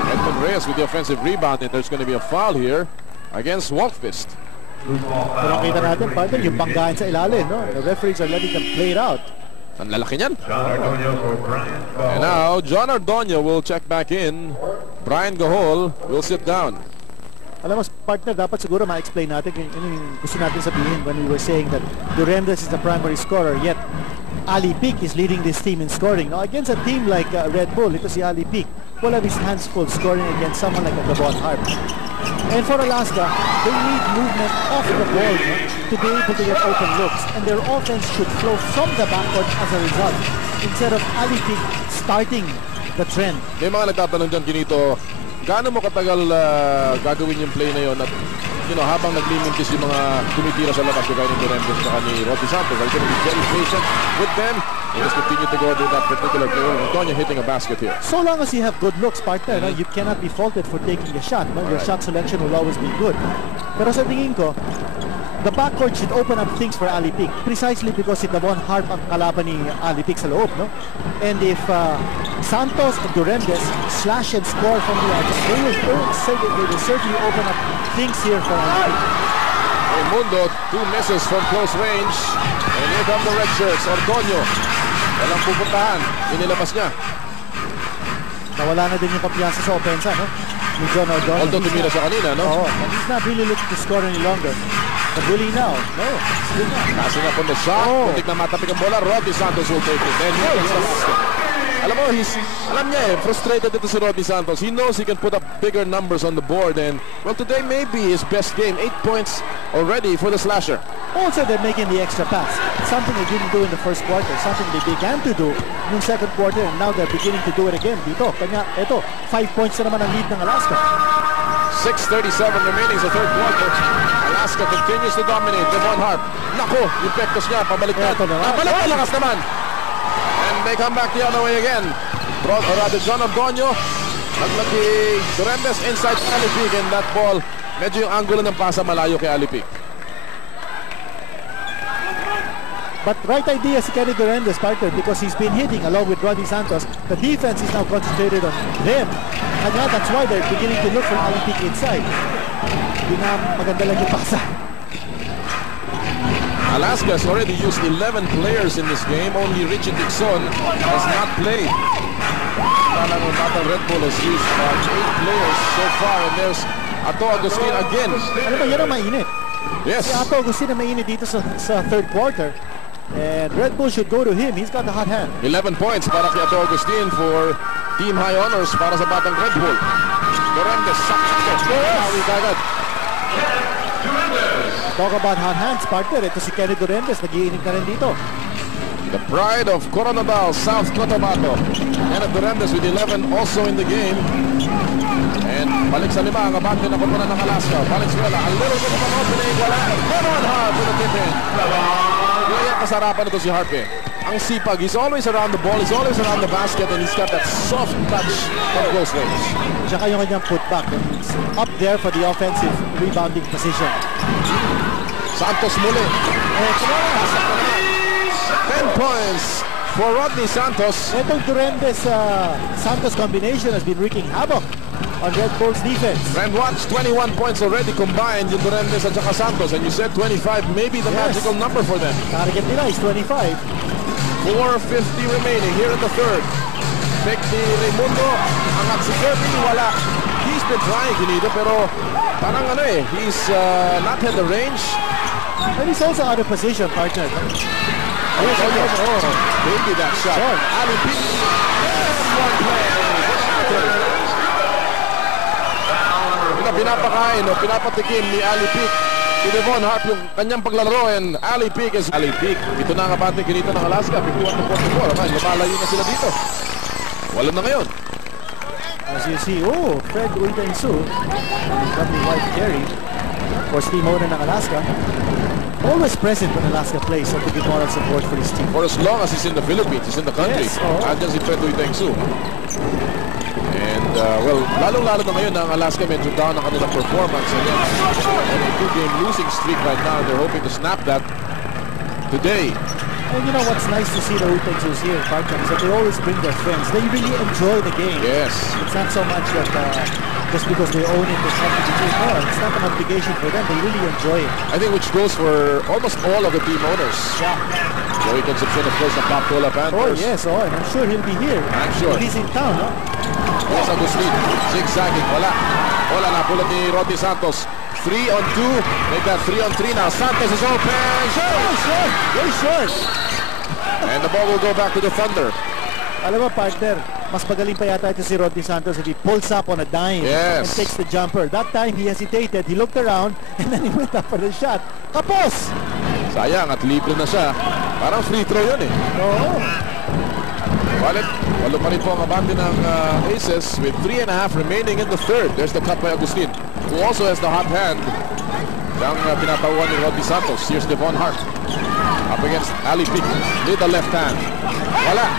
Edmond Reyes with the offensive rebound, and there's going to be a foul here against Walkfist. Pero kita natin, partner, yung banggahan sa ilalim, no? The referees are letting them play it out. Ang lalaki niyan. John Ardonio for Brian Gahol. And now, John Ardonio will check back in. Brian Gahol will sit down. Alam mo, partner, dapat siguro ma-explain natin kung ano yung gusto natin sabihin when we were saying that Durandez is the primary scorer, yet Ali Peak is leading this team in scoring. Now, against a team like Red Bull, ito si Ali Peak, will have his hands full scoring against someone like Davonn Harp. And for Alaska, they need movement off the ball, no, to be able to get open looks. And their offense should flow from the backcourt as a result, instead of Ali Peak starting the trend. May mga nagtatanong dyan, Kinito, gaano mo katagal gagawin yung play na yun at habang naglimintis yung mga tumitira sa labas kagaya ni Durandez at ni Rodney Santos, are you going to be very patient with them and just continue to go to that particular player? Antonio hitting a basket here. So long as you have good looks, partner, no, you cannot be faulted for taking a shot. No? Your shot selection will always be good. Pero sa tingin ko, the backcourt should open up things for Ali Peak precisely because si Davonn Harp ang kalaban ni Ali Peak sa loob, no? And if Santos and Durandez slash and score from the edge, they will certainly open up things here for Ali Peak. Mundo, 2 misses from close range. And here come the red shirts. Ardonio, walang pupuntahan. Inilabas niya. Nawala na din yung papiyansa sa opensa, no? Ni John Ardonio. Although tumira siya kanina, no? Oh, and he's not really looking to score any longer. But will he now? No, still not. Passing up on the shot. Muntik na matapik ang bola. Rodney Santos will take it. Then he gets the basket. Alam mo, alam niya frustrated ito si Rodney Santos. He knows he can put up bigger numbers on the board. And, well, today may be his best game. 8 points already for the slasher. Also, they're making the extra pass. Something they didn't do in the first quarter. Something they began to do in the second quarter. And now they're beginning to do it again. Dito, kanya, ito, 5 points na naman ang lead ng Alaska. 6:37 remaining sa third quarter. Alaska continues to dominate. Davonn Harp. Nako, yung pektos niya. Pabalik na. Malakas naman. And they come back the other way again. Or rather, John Ardonio. Naglagi Durandez inside Ali Peak. And that ball, medyo yung angulo ng pasa malayo kay Ali Peak. But right idea si Kenny Durandez, partner, because he's been hitting along with Rodney Santos. The defense is now concentrated on them. And that's why they're beginning to look for Ali Peak inside. Hindi na maganda lang yung paksa. Alaska has already used 11 players in this game. Only Richie Dixon has not played. Batang Redbull has used 8 players so far. And there's Ato Agustin again. Ano ba, yan ang mainit. Yes. Si Ato Agustin na mainit dito sa third quarter. And Red Bull should go to him. He's got the hot hand. 11 points para kay Ato Agustin for team high honors para sa Batang Redbull. Dorendes, sakto. Hawi kagad. Talk about hot hands, partner. Ito si Kenny Dorendes. Nag-iinit na rin dito. The pride of Coronadal, South Cotabato. Kenneth Dorendes with 11 also in the game. And balik sa lima, ang abante na pagmana ng Alaska. Valenzuela, a little bit of an opening. Wala. Davonn Harp with a tip in. Kaya kasarapan ito si Harp eh. Ang sipag, he's always around the ball, he's always around the basket, and he's got that soft touch from close range. Tsaka yung kanyang putback. He's up there for the offensive rebounding position. Santos muli. 10 points for Rodney Santos. Itong Dorendes Santos combination has been wreaking havoc on Red Bull's defense. And watch, 21 points already combined in Dorendes at saka Santos. And you said 25 may be the magical number for them. Target nila is 25. 4:50 remaining here in the third. Pick ni Raimundo. Angat si Kirby, wala. He's been trying, Kinito, pero parang ano eh, he's not had the range. And he's also out of position, partner. Maybe that shot. Ali Pick. One play. Pinapakain o pinapatikim ni Ali Pick. Si Davonn Harp yung kanyang paglalaro, and Ali Pick is Ali Pick. Ito na ang abante kinito ng Alaska. 51-44. Lumalayo na sila dito. Wala na ngayon. As you see, Fred Ultensu from the white carry for team owner ng Alaska. Always present when Alaska plays, so to give moral support for his team. For as long as he's in the Philippines, he's in the country. Yes, Andyan si Fred Ultensu. And, well, lalong-lalo na ngayon na ang Alaska medyo down ang kanilang performance. Again, on a two-game losing streak right now. They're hoping to snap that today. And you know what's nice to see the Ultensus here, partners, that they always bring their friends. They really enjoy the game. Yes. It's not so much that just because they own it, they have to do it. No, it's not an obligation for them. They really enjoy it. I think which goes for almost all of the team owners. Yeah. Joey Concepcion, of course, the Pactola Panthers. Oh, yes. And I'm sure he'll be here. I'm sure. He's in town, no? Yes, Agustin. Zigzagging. Wala na. Pulot ni Rodney Santos. 3 on 2. Make that 3 on 3 now. Santos is open. Very short. Very short. And the ball will go back to the Thunder. Alam mo, partner, mas magaling pa yata ito si Rodney Santos if he pulls up on a dime and takes the jumper. That time he hesitated, he looked around, and then he went up for the shot. Tapos! Sayang at libre na siya. Parang free throw yun eh. Oo. Wallet, walo pa rin po ang abante ng Aces with 3.5 remaining in the third. There's the cut by Agustin, who also has the hot hand. Yung pinatawan ni Rodney Santos. Here's Davonn Harp. Up against Ali Pick with the left hand. Wala.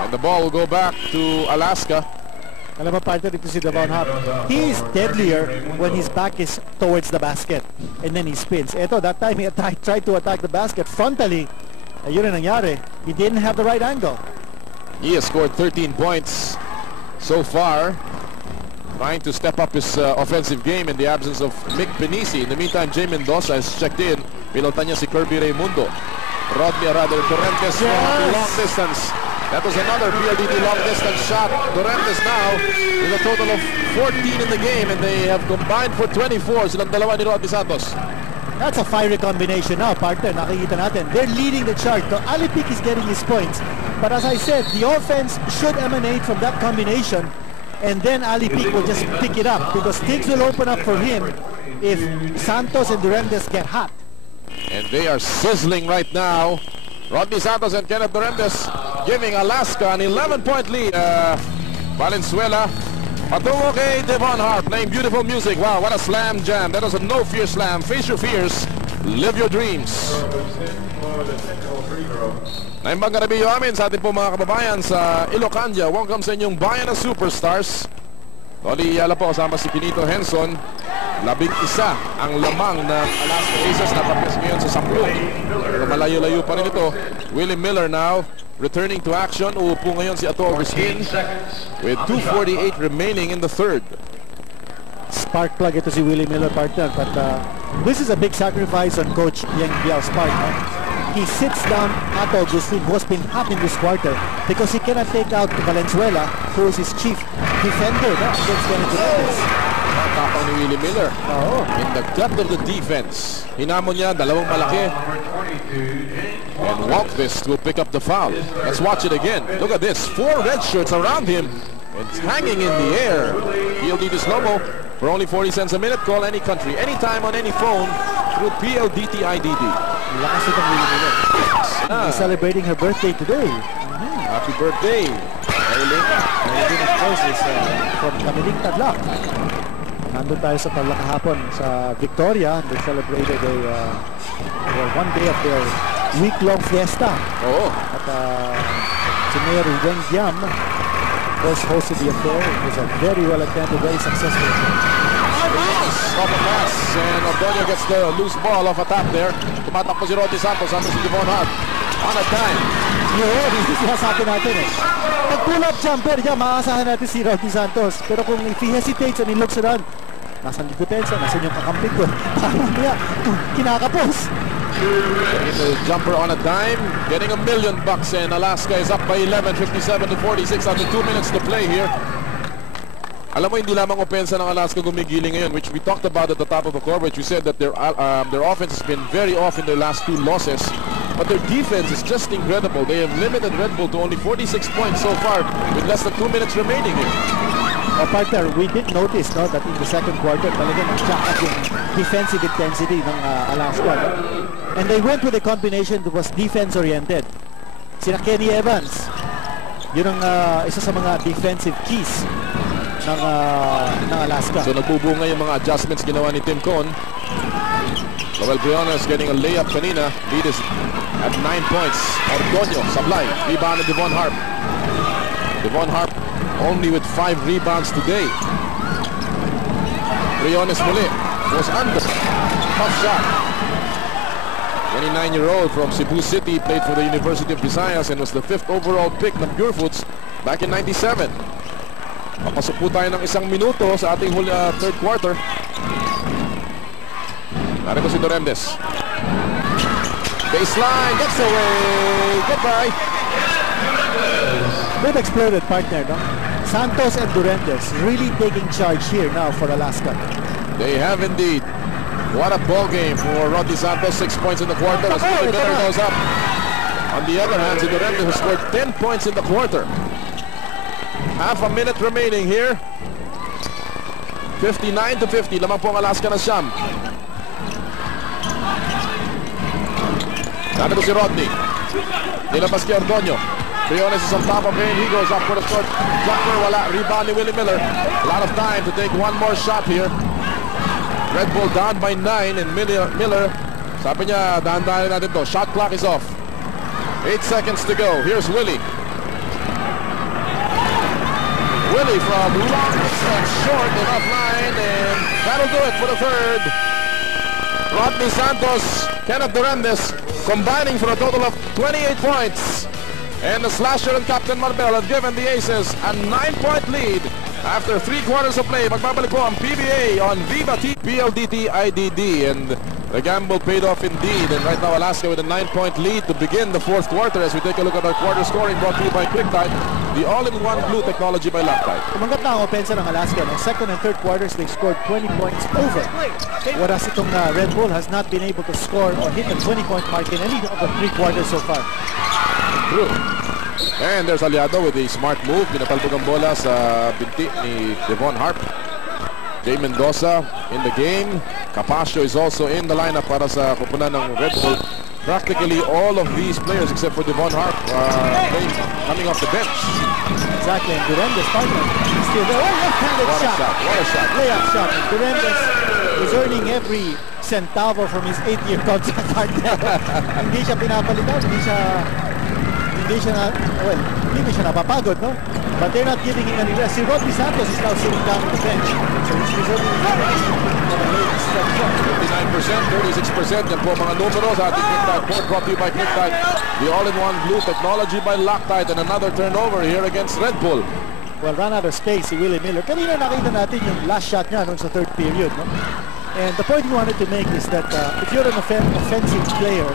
And the ball will go back to Alaska. Alam mo, partner, ito si Davonn Harp. He is deadlier when his back is towards the basket. And then he spins. Ito, that time he tried to attack the basket frontally. Ayun ang nangyari. He didn't have the right angle. He has scored 13 points so far. Trying to step up his offensive game in the absence of Mick Penisi. In the meantime, Jay Mendoza has checked in. Pilotan niya si Kirby Raimundo. Rodney Arado Torrentes from long distance. That was another PLDT long distance shot. Torrentes now with a total of 14 in the game, and they have combined for 24. Silang dalawa ni Rodney Santos. That's a fiery combination now, partner. Nakikita natin. They're leading the chart. So Ali Pick is getting his points. But as I said, the offense should emanate from that combination. And then Ali Pick will just pick it up because things will open up for him if Santos and Dorendes get hot. And they are sizzling right now. Rodney Santos and Kenneth Dorendes giving Alaska an 11-point lead. Valenzuela patungo kay Davonn Harp, playing beautiful music. Wow, what a slam jam. That was a no-fear slam. Face your fears. Live your dreams. Naimbang karabiyo amin sa ating po mga kababayan sa Ilocania. Welcome sa inyong bayan ng superstars. Tony Yala po kasama si Pinito Henson. 11 ang lamang ng Alaska Aces na tapos ngayon sa 10. Pero malayo-layo pa rin ito. Willie Miller now returning to action. Uupo ngayon si Ato Agustin with 2:48 remaining in the third. Spark plug ito si Willie Miller, partner. But this is a big sacrifice on Coach Yang Biao's part. He sits down Ato Agustin, who has been hot in this quarter, because he cannot take out Valenzuela, who is his chief defender against Venezuela. Tapang ni Willie Miller. In the gut of the defense. Hinamon niya, dalawang malaki. And Walkvist will pick up the foul. Let's watch it again. Look at this. 4 red shirts around him. It's hanging in the air. PLDT slow-mo for only 40 cents a minute. Call any country, anytime on any phone through PLDT IDD. Lakas itong Willie Miller. She's celebrating her birthday today. Happy birthday. Maylin, of course, is from Kamiling Tadlak. Nandun tayo sa Tarlac kahapon sa Victoria. They celebrated one day of their week-long fiesta. At si Mayor Weng Giam, of course, hosted the affair. It was a very well-attended, very successful show. Off a pass, and Ordonio gets the loose ball off a tap there. Tumatakbo si Rodney Santos, ano si Davonn Harp. On a time. Yun, hindi sinasabi natin eh. Pag pull-up jumper dyan, maaasahan natin si Rodney Santos. Pero kung if he hesitates and he looks around, nasan yung depensa, nasan yung kakamping ko. Parang niya, kinakapos. Getting the jumper on a dime, getting $1 million, and Alaska is up by 11, 57-46 under 2 minutes to play here. Alam mo, hindi lamang opensa ng Alaska gumigiling ngayon, which we talked about at the top of the court, which we said that their offense has been very off in their last 2 losses. But their defense is just incredible. They have limited Red Bull to only 46 points so far with less than 2 minutes remaining here. Partner, we did notice that in the second quarter, talagang nag-jack up yung defensive intensity ng Alaska. No? And they went with a combination that was defense-oriented. Sina Kenny Evans, yun ang isa sa mga defensive keys ng Alaska. So nagbubunga yung mga adjustments ginawa ni Tim Cohn. Joel Briones getting a layup kanina. Lead is at 9 points. Ordonio, sablay. Rebound ni Davonn Harp. Davonn Harp only with 5 rebounds today. Briones muli. Was under. Tough shot. 29-year-old from Cebu City, played for the University of Visayas and was the 5th overall pick ng Purefoods back in 97. Papasok po tayo ng 1 minuto sa ating third quarter. Narito si Dorendes. Baseline, gets away. Goodbye. They've exploded, partner, no? Santos and Dorendes really taking charge here now for Alaska. They have indeed. What a ball game for Rodney Santos. 6 points in the quarter as Willie Miller goes up. On the other hand, si Dorendes has scored 10 points in the quarter. Half a minute remaining here. 59-50. Lamang po ang Alaska na siyam. Narito si Rodney. Nilabas kay Ordonio. Briones is on top of him. He goes up for the short jumper. Wala. Rebound ni Willie Miller. A lot of time to take one more shot here. Red Bull down by 9 and Miller, sabi niya, dahan-dahan natin to. Shot clock is off. 8 seconds to go. Here's Willie. Willie from long and short and offline, and that'll do it for the third. Rodney Santos, Kenneth Dorendes combining for a total of 28 points. And the slasher and Captain Marbel have given the Aces a 9-point lead after 3 quarters of play. Magbabalik po ang PBA on Viva T PLDT IDD, and the gamble paid off indeed. And right now Alaska with a 9-point lead to begin the fourth quarter as we take a look at our quarter scoring brought to you by QuickTime, the all-in-one glue technology by Loctite. Tumanggap na ang opensa ng Alaska. No? Second and third quarters, they scored 20 points over. Whereas itong Red Bull has not been able to score or hit the 20-point mark in any of the 3 quarters so far. True. And there's Aliado with a smart move. Pinatalbog ang bola sa binti ni Davonn Harp. Jay Mendoza in the game. Capaccio is also in the lineup para sa kupunan ng Red Bull. Practically all of these players except for Davonn Harp coming off the bench. Exactly, and Dorendes partner still there. Oh, left-handed shot. What a shot. Layup shot. And Dorendes is earning every centavo from his 8-year contract partner. Hindi siya pinapalitan, hindi siya napapagod, no? But they're not giving him any rest. Si Rodney Santos is now sitting down on the bench. So he's reserving his rest for the late stretch shot. 59%, 36%. Yan po mga numero sa ating QuickTime Port brought to you by QuickTime, the all-in-one glue technology by Loctite, and another turnover here against Red Bull. Well, run out of space si Willie Miller. Kanina nakita natin yung last shot niya noon sa third period, no? And the point we wanted to make is that if you're an offensive player,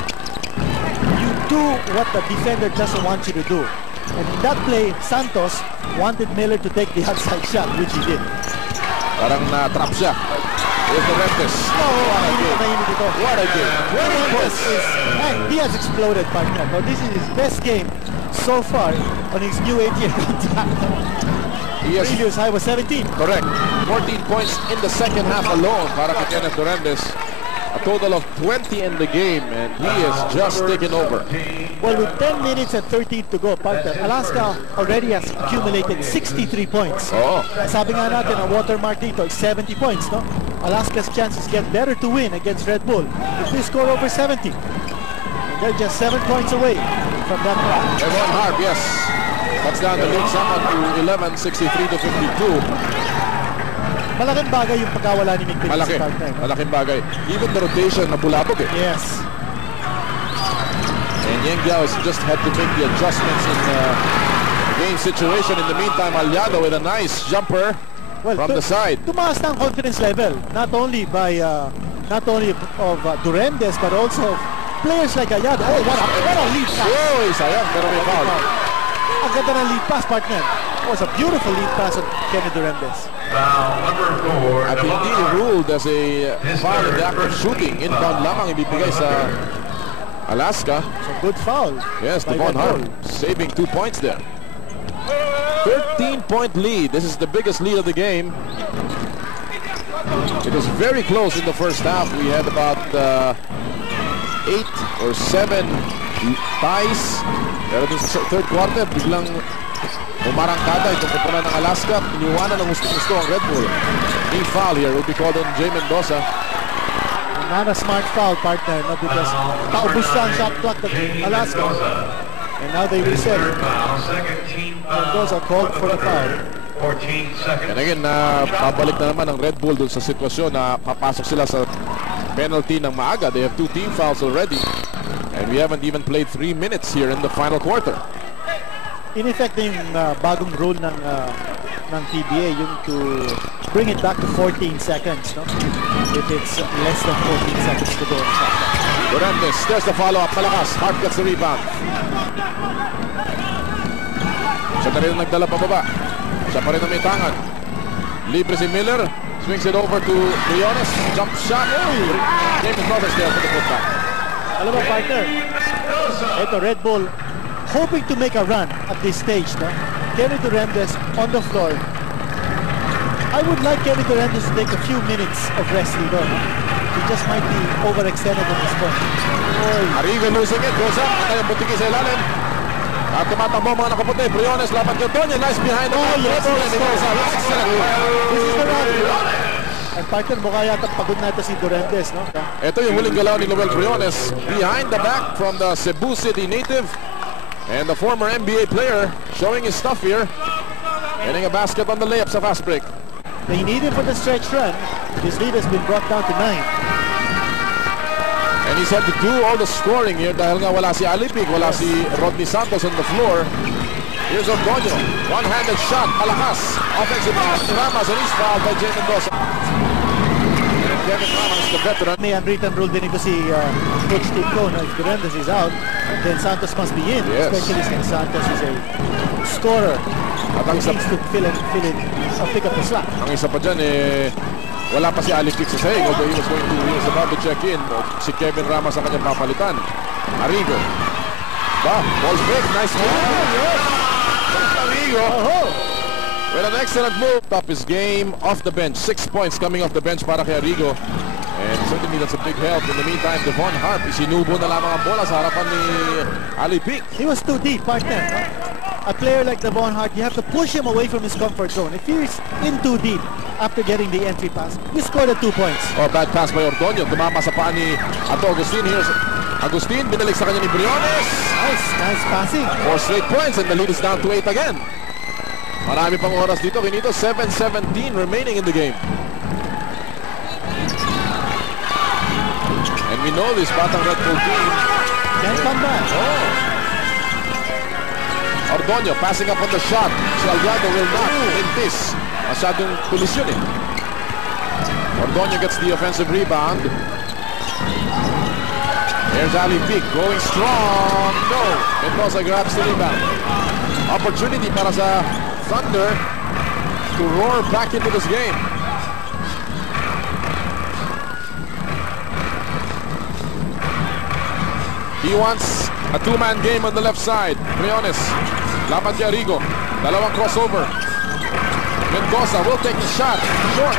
you do what the defender doesn't want you to do. And in that play, Santos wanted Miller to take the outside shot, which he did. Parang na-trap siya. Here's Dorentes. What a game. 20 points. He has exploded, partner. Now, this is his best game so far on his new 8-year contract. Previous high was 17. Correct. 14 points in the second half alone para kay Kenneth Dorentes. A total of 20 in the game, and he is just taken over. Well, with 10 minutes and 13 to go, partner, Alaska already has accumulated 63 points. Oh. Sabi nga natin, ang watermark dito is 70 points, no? Alaska's chances get better to win against Red Bull if they score over 70. And they're just 7 points away from that mark. Davonn Harp, yes. Cuts down the lead somewhat to 11, 63 to 52. Malaking bagay yung pagkawala ni Nick Malaki. sa partner. Malaking bagay. Even the rotation na bulabog eh. Yes. And Yang Giao has just had to make the adjustments in the game situation. In the meantime, Aliado with a nice jumper from the side. Tumaas na ang confidence level, not only of Dorentes, but also players like Aliado. Oh, what a lead pass. Oh, sayang, pero may foul. Ang ganda ng lead pass, partner. It was a beautiful lead pass of Kenny Dorentes. Foul number 4. At hindi ruled as a foul in the act of shooting. Inbound lamang ibibigay sa Alaska. So good foul. Yes, Davonn Harp saving 2 points there. 13-point lead. This is the biggest lead of the game. It was very close in the first half. We had about 8 or 7 ties. Pero sa third quarter, biglang umarangkada itong kumpulan ng Alaska. Iniwanan ng gusto ang Red Bull. Knee foul here will be called on Jay Mendoza. Not a smart foul, partner, no, because paubos na ang shot clock ng Alaska. And now they reset. Mendoza called for the foul. 14 seconds. And again, pabalik na naman ang Red Bull dun sa sitwasyon na papasok sila sa penalty ng maaga. They have 2 team fouls already. And we haven't even played 3 minutes here in the final quarter. In effect, yung bagong rule ng PBA, yung to bring it back to 14 seconds, no? If it's less than 14 seconds to go. Dorentes, there's the follow-up. Malakas, Harp gets the rebound. Siya na rin nagdala pababa. Siya pa rin ang may tangan. Libre si Miller. Swings it over to Briones. Jump shot. David Brothers there for the putback. Alam mo, partner, ito, Red Bull hoping to make a run at this stage, no? Kenny Dorentes on the floor. I would like Kenny Dorentes to take a few minutes of rest dito, no? He just might be overextended at this point. Arrigo losing it. Goes up. At yung butiki sa ilalim. At tumatakbo mga nakaputi. Briones laban kay Antonio. Nice behind the back. Yes, And he goes out. this is the run. At partner, mukha yata pagod na ito si Dorentes, no? Ito yung huling galaw ni Noel Briones. Behind the back from the Cebu City native. And the former NBA player showing his stuff here. Getting a basket on the layup sa fast break. They need him for the stretch run. His lead has been brought down to 9. And he's had to do all the scoring here dahil nga wala si Alipig, wala si Rodney Santos on the floor. Here's Antonio. One-handed shot. Malakas. Offensive pass to Ramos, and he's fouled by Jay Mendoza. And Kevin Ramos, the veteran. May unwritten rule din ito si Coach Steve Cohn. If Dorentes is out, then Santos must be in. Yes. Especially since Santos is a scorer. At ang He isa, needs to pick up the slack. ang isa pa dyan, wala pa si Alipig sa sahig. Although he was about to check in. Si Kevin Ramos ang kanyang papalitan. Arrigo. Ball fake. Nice move. Arrigo. With an excellent move. Top his game off the bench. 6 points coming off the bench para kay Arrigo. And certainly that's a big help. In the meantime, Davonn Harp, isinubo na lamang ang bola sa harapan ni Alipig. He was too deep, partner. A player like Davonn Harp, you have to push him away from his comfort zone. If he's in too deep after getting the entry pass, you scored at 2 points. Oh, bad pass by Ordoño. Tumama sa paa ni Agustin. Here's Agustin. Binalik sa kanya ni Briones. Nice passing. 4 straight points and the lead is down to 8 again. Marami pang oras dito. Kinito, 7:17 remaining in the game. And we know this Batang Redbull team Can't come back. Ordoño passing up on the shot. Si Aliado will not win this. Masyadong tulis yun eh. Ordoño gets the offensive rebound. Here's Alipig going strong. No. Mendoza grabs the rebound. Opportunity para sa Thunder to roar back into this game. He wants a two-man game on the left side. Briones, laban kay Arrigo. Dalawang crossover. Mendoza will take the shot. Short.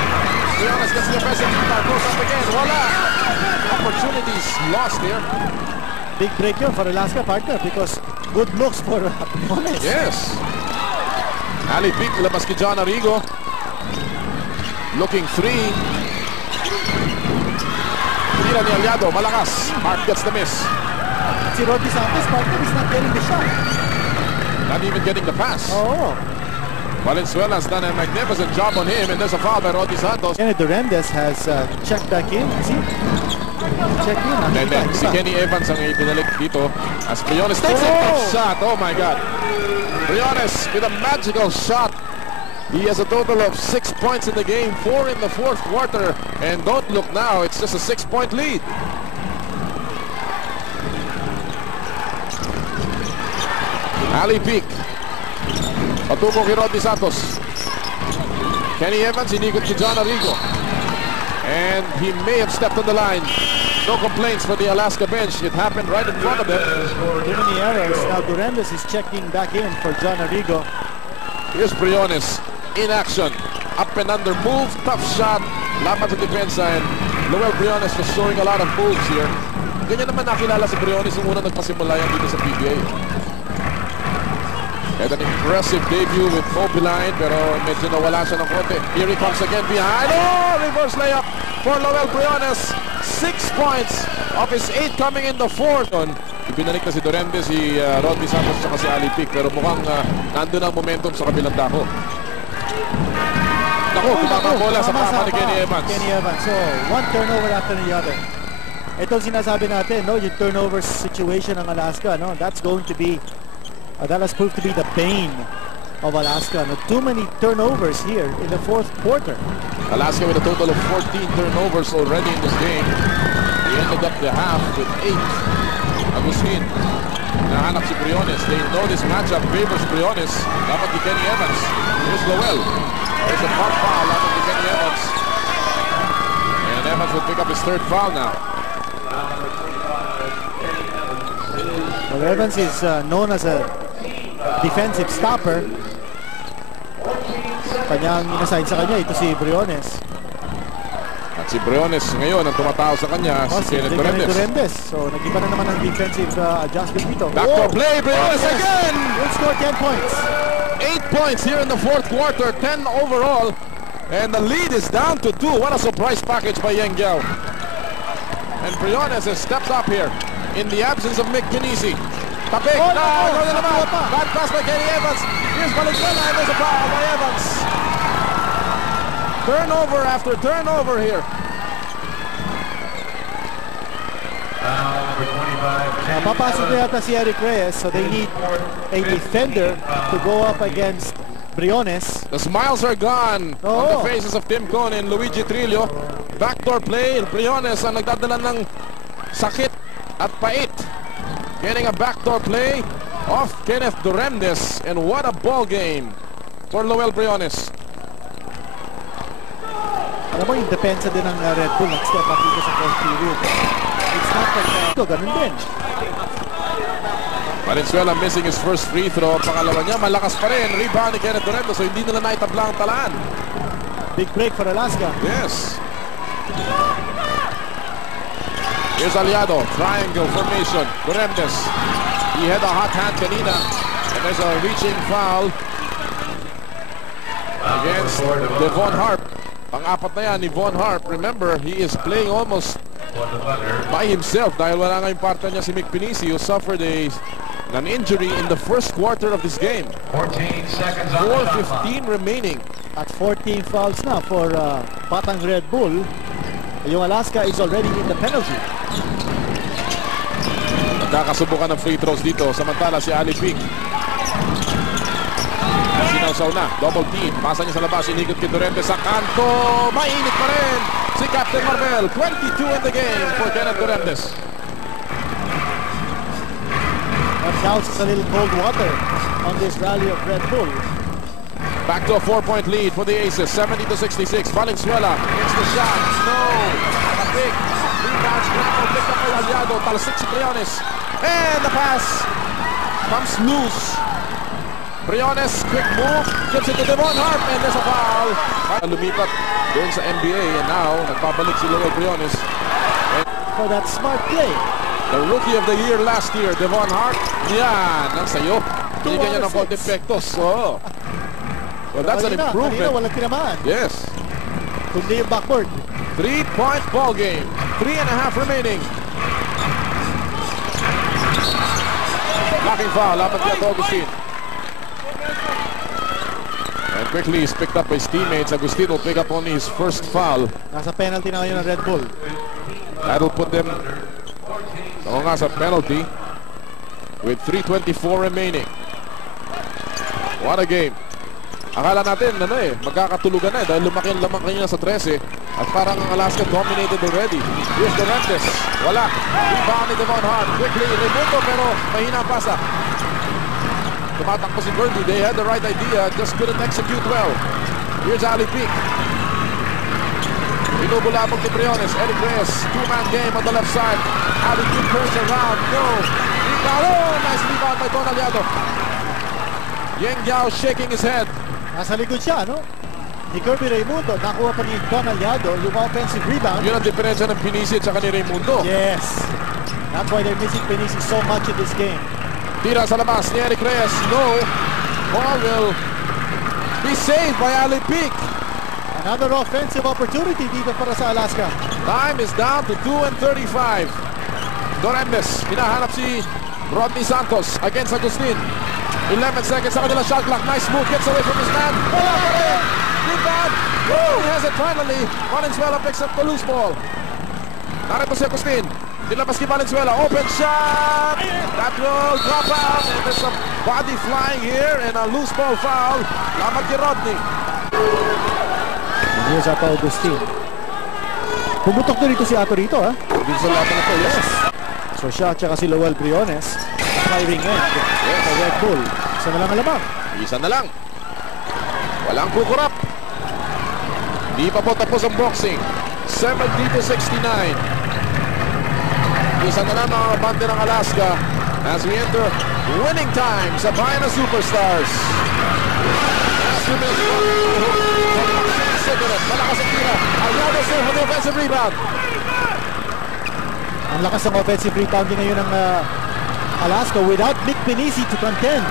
Briones gets the offensive rebound. Goes up again. Voila! Opportunities lost here. Big break here for Alaska, partner, because good looks for Briones. Yes. Ali Pic, labas kay John Arrigo. Looking three. Tira ni Aliado. Malakas. Harp gets the miss. Si Rodney Santos, partner, is not getting the shot. Not even getting the pass. Oh. Valenzuela's done a magnificent job on him, and there's a foul by Rodney Santos. Kenny Durandez has checked back in. See? Check in. And then si Kenny Evans ang ibinalik dito as Briones takes a tough shot. Oh my God. Briones with a magical shot. He has a total of 6 points in the game, 4 in the fourth quarter. And don't look now, it's just a 6-point lead. Ali Pic. Patuko kay Rodney Santos. Kenny Evans, inikot kay John Arrigo. And he may have stepped on the line. No complaints for the Alaska bench. It happened right in front of them. Too many errors. Now Durandez is checking back in for John Arrigo. Here's Briones in action. Up and under move. Tough shot. Laban sa depensa. And Lowell Briones was showing a lot of moves here. Ganyan naman nakilala si Briones nung unang nagpasimula yan dito sa PBA. Had an impressive debut with Mobiline, pero medyo nawala siya ng konti. Here he comes again behind. Oh, reverse layup for Lowell Briones. 6 points of his 8 coming in the fourth. Ibinalik na si Durandez, si Rodney Santos, at si Ali Pic, pero mukhang nandun ang momentum sa kabilang dako. Naku, tumama bola sa papa ni Kenny Evans. Kenny Evans. So, one turnover after the other. Ito sinasabi natin, no, yung turnover situation ng Alaska, no, that's going to be that has proved to be the bane of Alaska. No, too many turnovers here in the fourth quarter. Alaska with a total of 14 turnovers already in this game. They ended up the half with 8. Agustin, nahanap si Briones. They know this matchup favors Briones. Dapat ni Kenny Evans. Here's Lowell. There's a pump foul. Dapat ni Kenny Evans. And Evans will pick up his third foul now. Well, Evans is known as a defensive stopper. Kanyang inassign sa kanya, ito si Briones. At si Briones ngayon ang tumatao sa kanya, si Kenneth Durandez. So, nag-iba na naman ang defensive adjustment dito. Backdoor play, Briones again! Will score 10 points. 8 points here in the fourth quarter, 10 overall. And the lead is down to 2. What a surprise package by Yang Giao. And Briones has stepped up here in the absence of Mick Pinisi. Tapik! Oh, Bad pass by Kenny Evans. Here's Valenzuela and there's a foul by Evans. Turnover after turnover here. Papasok na yata si Eric Reyes, so they need a defender to go up against Briones. The smiles are gone on the faces of Tim Cone and Luigi Trillo. Backdoor play. Briones ang nagdadala ng sakit at pait. Getting a backdoor play off Kenneth Durandez, and what a ball game for Lowell Briones. Alam mo, yung depensa din ng Red Bull nag-step up dito sa fourth period. It's not like ito, ganun din. Valenzuela missing his first free throw. Pangalawa niya, malakas pa rin. Rebound ni Kenneth Durandez, so hindi nila naitabla ang talaan. Big break for Alaska. Yes. Here's Aliado, triangle formation. Durandez, he had a hot hand kanina. And there's a reaching foul against Davonn Harp. Pang-apat na yan ni Davonn Harp. Remember, he is playing almost by himself dahil wala nga yung partner niya si Mick Pinisi, who suffered an injury in the first quarter of this game. 14 seconds on the 4:15 remaining. At 14 fouls na for Batang Redbull. Yung Alaska is already in the penalty. Nagkakasubukan ng free throws dito. Samantala si Ali Pic. Sinawsaw na. Double team. Pasa niya sa labas. Inigot kay Durandez sa kanto. Mainit pa rin si Captain Marvel. 22 in the game for Kenneth Durandez. That counts as a little cold water on this rally of Red Bull. Back to a 4-point lead for the Aces. 70-66. Valenzuela hits the shot. No. A big rebound. Scramble picked up by Aliado. Raimundo, talasik si Briones. And the pass comes loose. Briones, quick move, gives it to Davonn Harp, and there's a foul. Lumipat doon sa NBA, and now nagbabalik si Lowell Briones. For that smart play. The rookie of the year last year, Davonn Harp. Yan, ang sayo. Binigyan niya ng konti pektos. Oh. Well, that's an improvement. Walang tinamaan. Yes. Kundi yung backboard. 3-point ball game. 3.5 remaining. Blocking foul. Laban kaya to Agustin. And quickly he's picked up by his teammates. Agustin will pick up only his first foul. Nasa penalty na ngayon ng Red Bull. That'll put them sa penalty with 3:24 remaining. What a game. Akala natin magkakatulugan na dahil lumaki ang lamang kanina sa 13 at parang ang Alaska dominated already. Here's the Rendes. Wala. Rebound ni Davonn Harp. Quickly, Raimundo pero mahina ang pasa. Tumatakbo si Birdie. They had the right idea, just couldn't execute well. Here's Ali Peak. Binubulabog ni Briones. Eric Reyes. Two-man game on the left side. Ali Peak turns around. No. Rebound. Oh, nice rebound by Don Aliado. Yeng Yao shaking his head. Nasa likod siya, no? Ni Kirby Raimundo, nakuha pa ni Don Aliado yung offensive rebound. Yun ang diferensya ng Pinisi at saka ni Raimundo. Yes. That's why they're missing Pinisi so much in this game. Tira sa labas ni Eric Reyes. No. Ball will be saved by Ali Peak. Another offensive opportunity dito para sa Alaska. Time is down to 2:35. Dorendes. Hinahanap si Rodney Santos against Agustin. 11 seconds sa kanila shot clock. Nice move. Gets away from his man. Wala pa rin. Rebound. Oh, he has it finally. Valenzuela picks up the loose ball. Narito si Agustin. Nilabas ni Valenzuela. Open shot. That will drop out. And there's a body flying here and a loose ball foul. Lamang kay Rodney. And here's Ato Agustin. Pumutok na rito si Ato rito, ha? Dito sa laban na to, yes. So siya at saka si Lowell Briones. Firing end. Yes. Sa Red Bull. Isa na lang ang lamang. Isa na lang. Walang kukurap. Di pa po tapos ang boxing. 70-69. Isa na lang ang bante ng Alaska as we enter winning time sa Bayan ng Superstars. Malakas ang tira. Aliado sir for the offensive rebound. Ang lakas ng offensive rebounding ngayon ng Alaska without Mick Pinisi to contend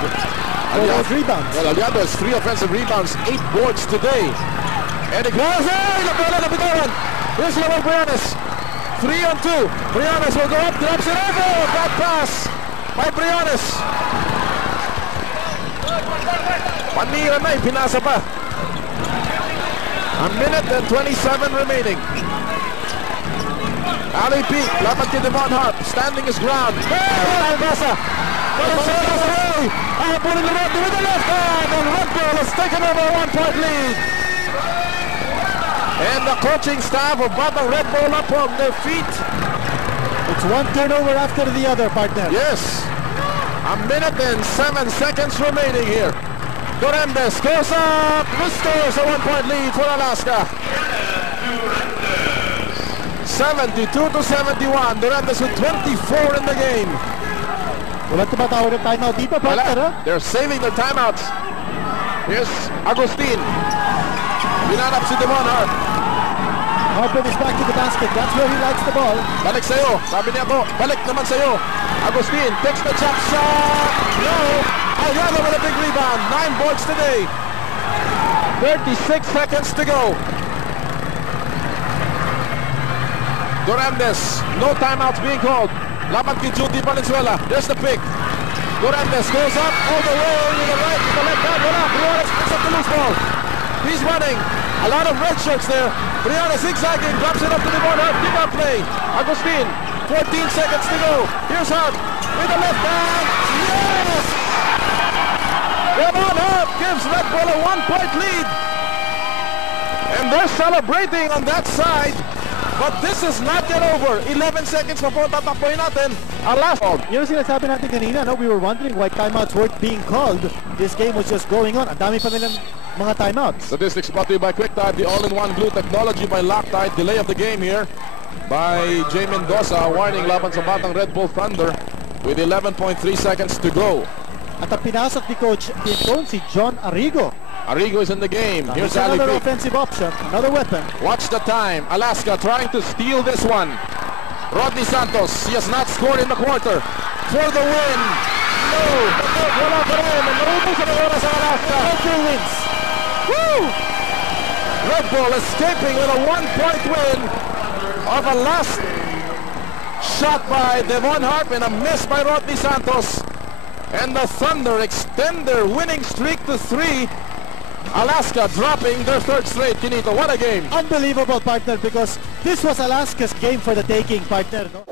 for those rebounds. Well, Aliado has 3 offensive rebounds, 8 boards today. Eric Reyes, la bola na bitaran. Here's Lowell Briones. 3-on-2. Briones will go up, drops it over. Bad pass by Briones. Panira na, pinasa pa. A minute and 27 remaining. Ali Peak, laban kay Davonn Harp, standing his ground. Hey, Basa! Pulling the Red with the left hand, and Red Bull has taken over a 1-point lead. And the coaching staff of Batang Redbull up on their feet. It's one turnover after the other, partner. Yes. A minute and 7 seconds remaining here. Dorendes goes up, restores a 1-point lead for Alaska. 72-71. Dorendes with 24 in the game. Walang tumatawag ng timeout dito, partner, ha? They're saving their timeouts. Here's Agustin. Binanap si Davonn Harp. Harper is back to the basket. That's where he likes the ball. Balik sa'yo. Sabi niya to, balik naman sa'yo. Agustin takes the chop shot. No. Aliado with a big rebound. 9 boards today. 36 seconds to go. Dorendes. No timeouts being called. Laban kay Judy Valenzuela. There's the pick. Dorendes goes up all the way to the right, to the left hand. Wala. Briones picks up the loose ball. He's running. A lot of red shirts there. Briones zigzagging. Drops it up to Davonn Harp. Did not play. Agustin. 14 seconds to go. Here's Harp. With the left hand. Yes! Davonn Harp gives Red Bull a 1-point lead. And they're celebrating on that side. But this is not yet over. 11 seconds before tatakboy natin ang last ball. Yun ang sinasabi natin kanina, no? We were wondering why timeouts weren't being called. This game was just going on. Ang dami pa nilang mga timeouts. Statistics brought to you by QuickTime, the all-in-one glue technology by Loctite. Delay of the game here. by Jay Mendoza. Warning laban sa Batang Redbull Thunder with 11.3 seconds to go. At ang pinasok ni Coach Pinton, si John Arrigo. Arrigo is in the game. Here's Here's another Ali Pic. offensive option, another weapon. Watch the time. Alaska trying to steal this one. Rodney Santos, he has not scored in the quarter. For the win. No. Wala pa rin. Marunong sa mga oras sa Alaska. Red Bull wins. Woo! Red Bull escaping with a 1-point win of a last shot by Davonn Harp and a miss by Rodney Santos. And the Thunder extend their winning streak to 3. Alaska dropping their third straight. Kinito, what a game. Unbelievable, partner, because this was Alaska's game for the taking, partner. No?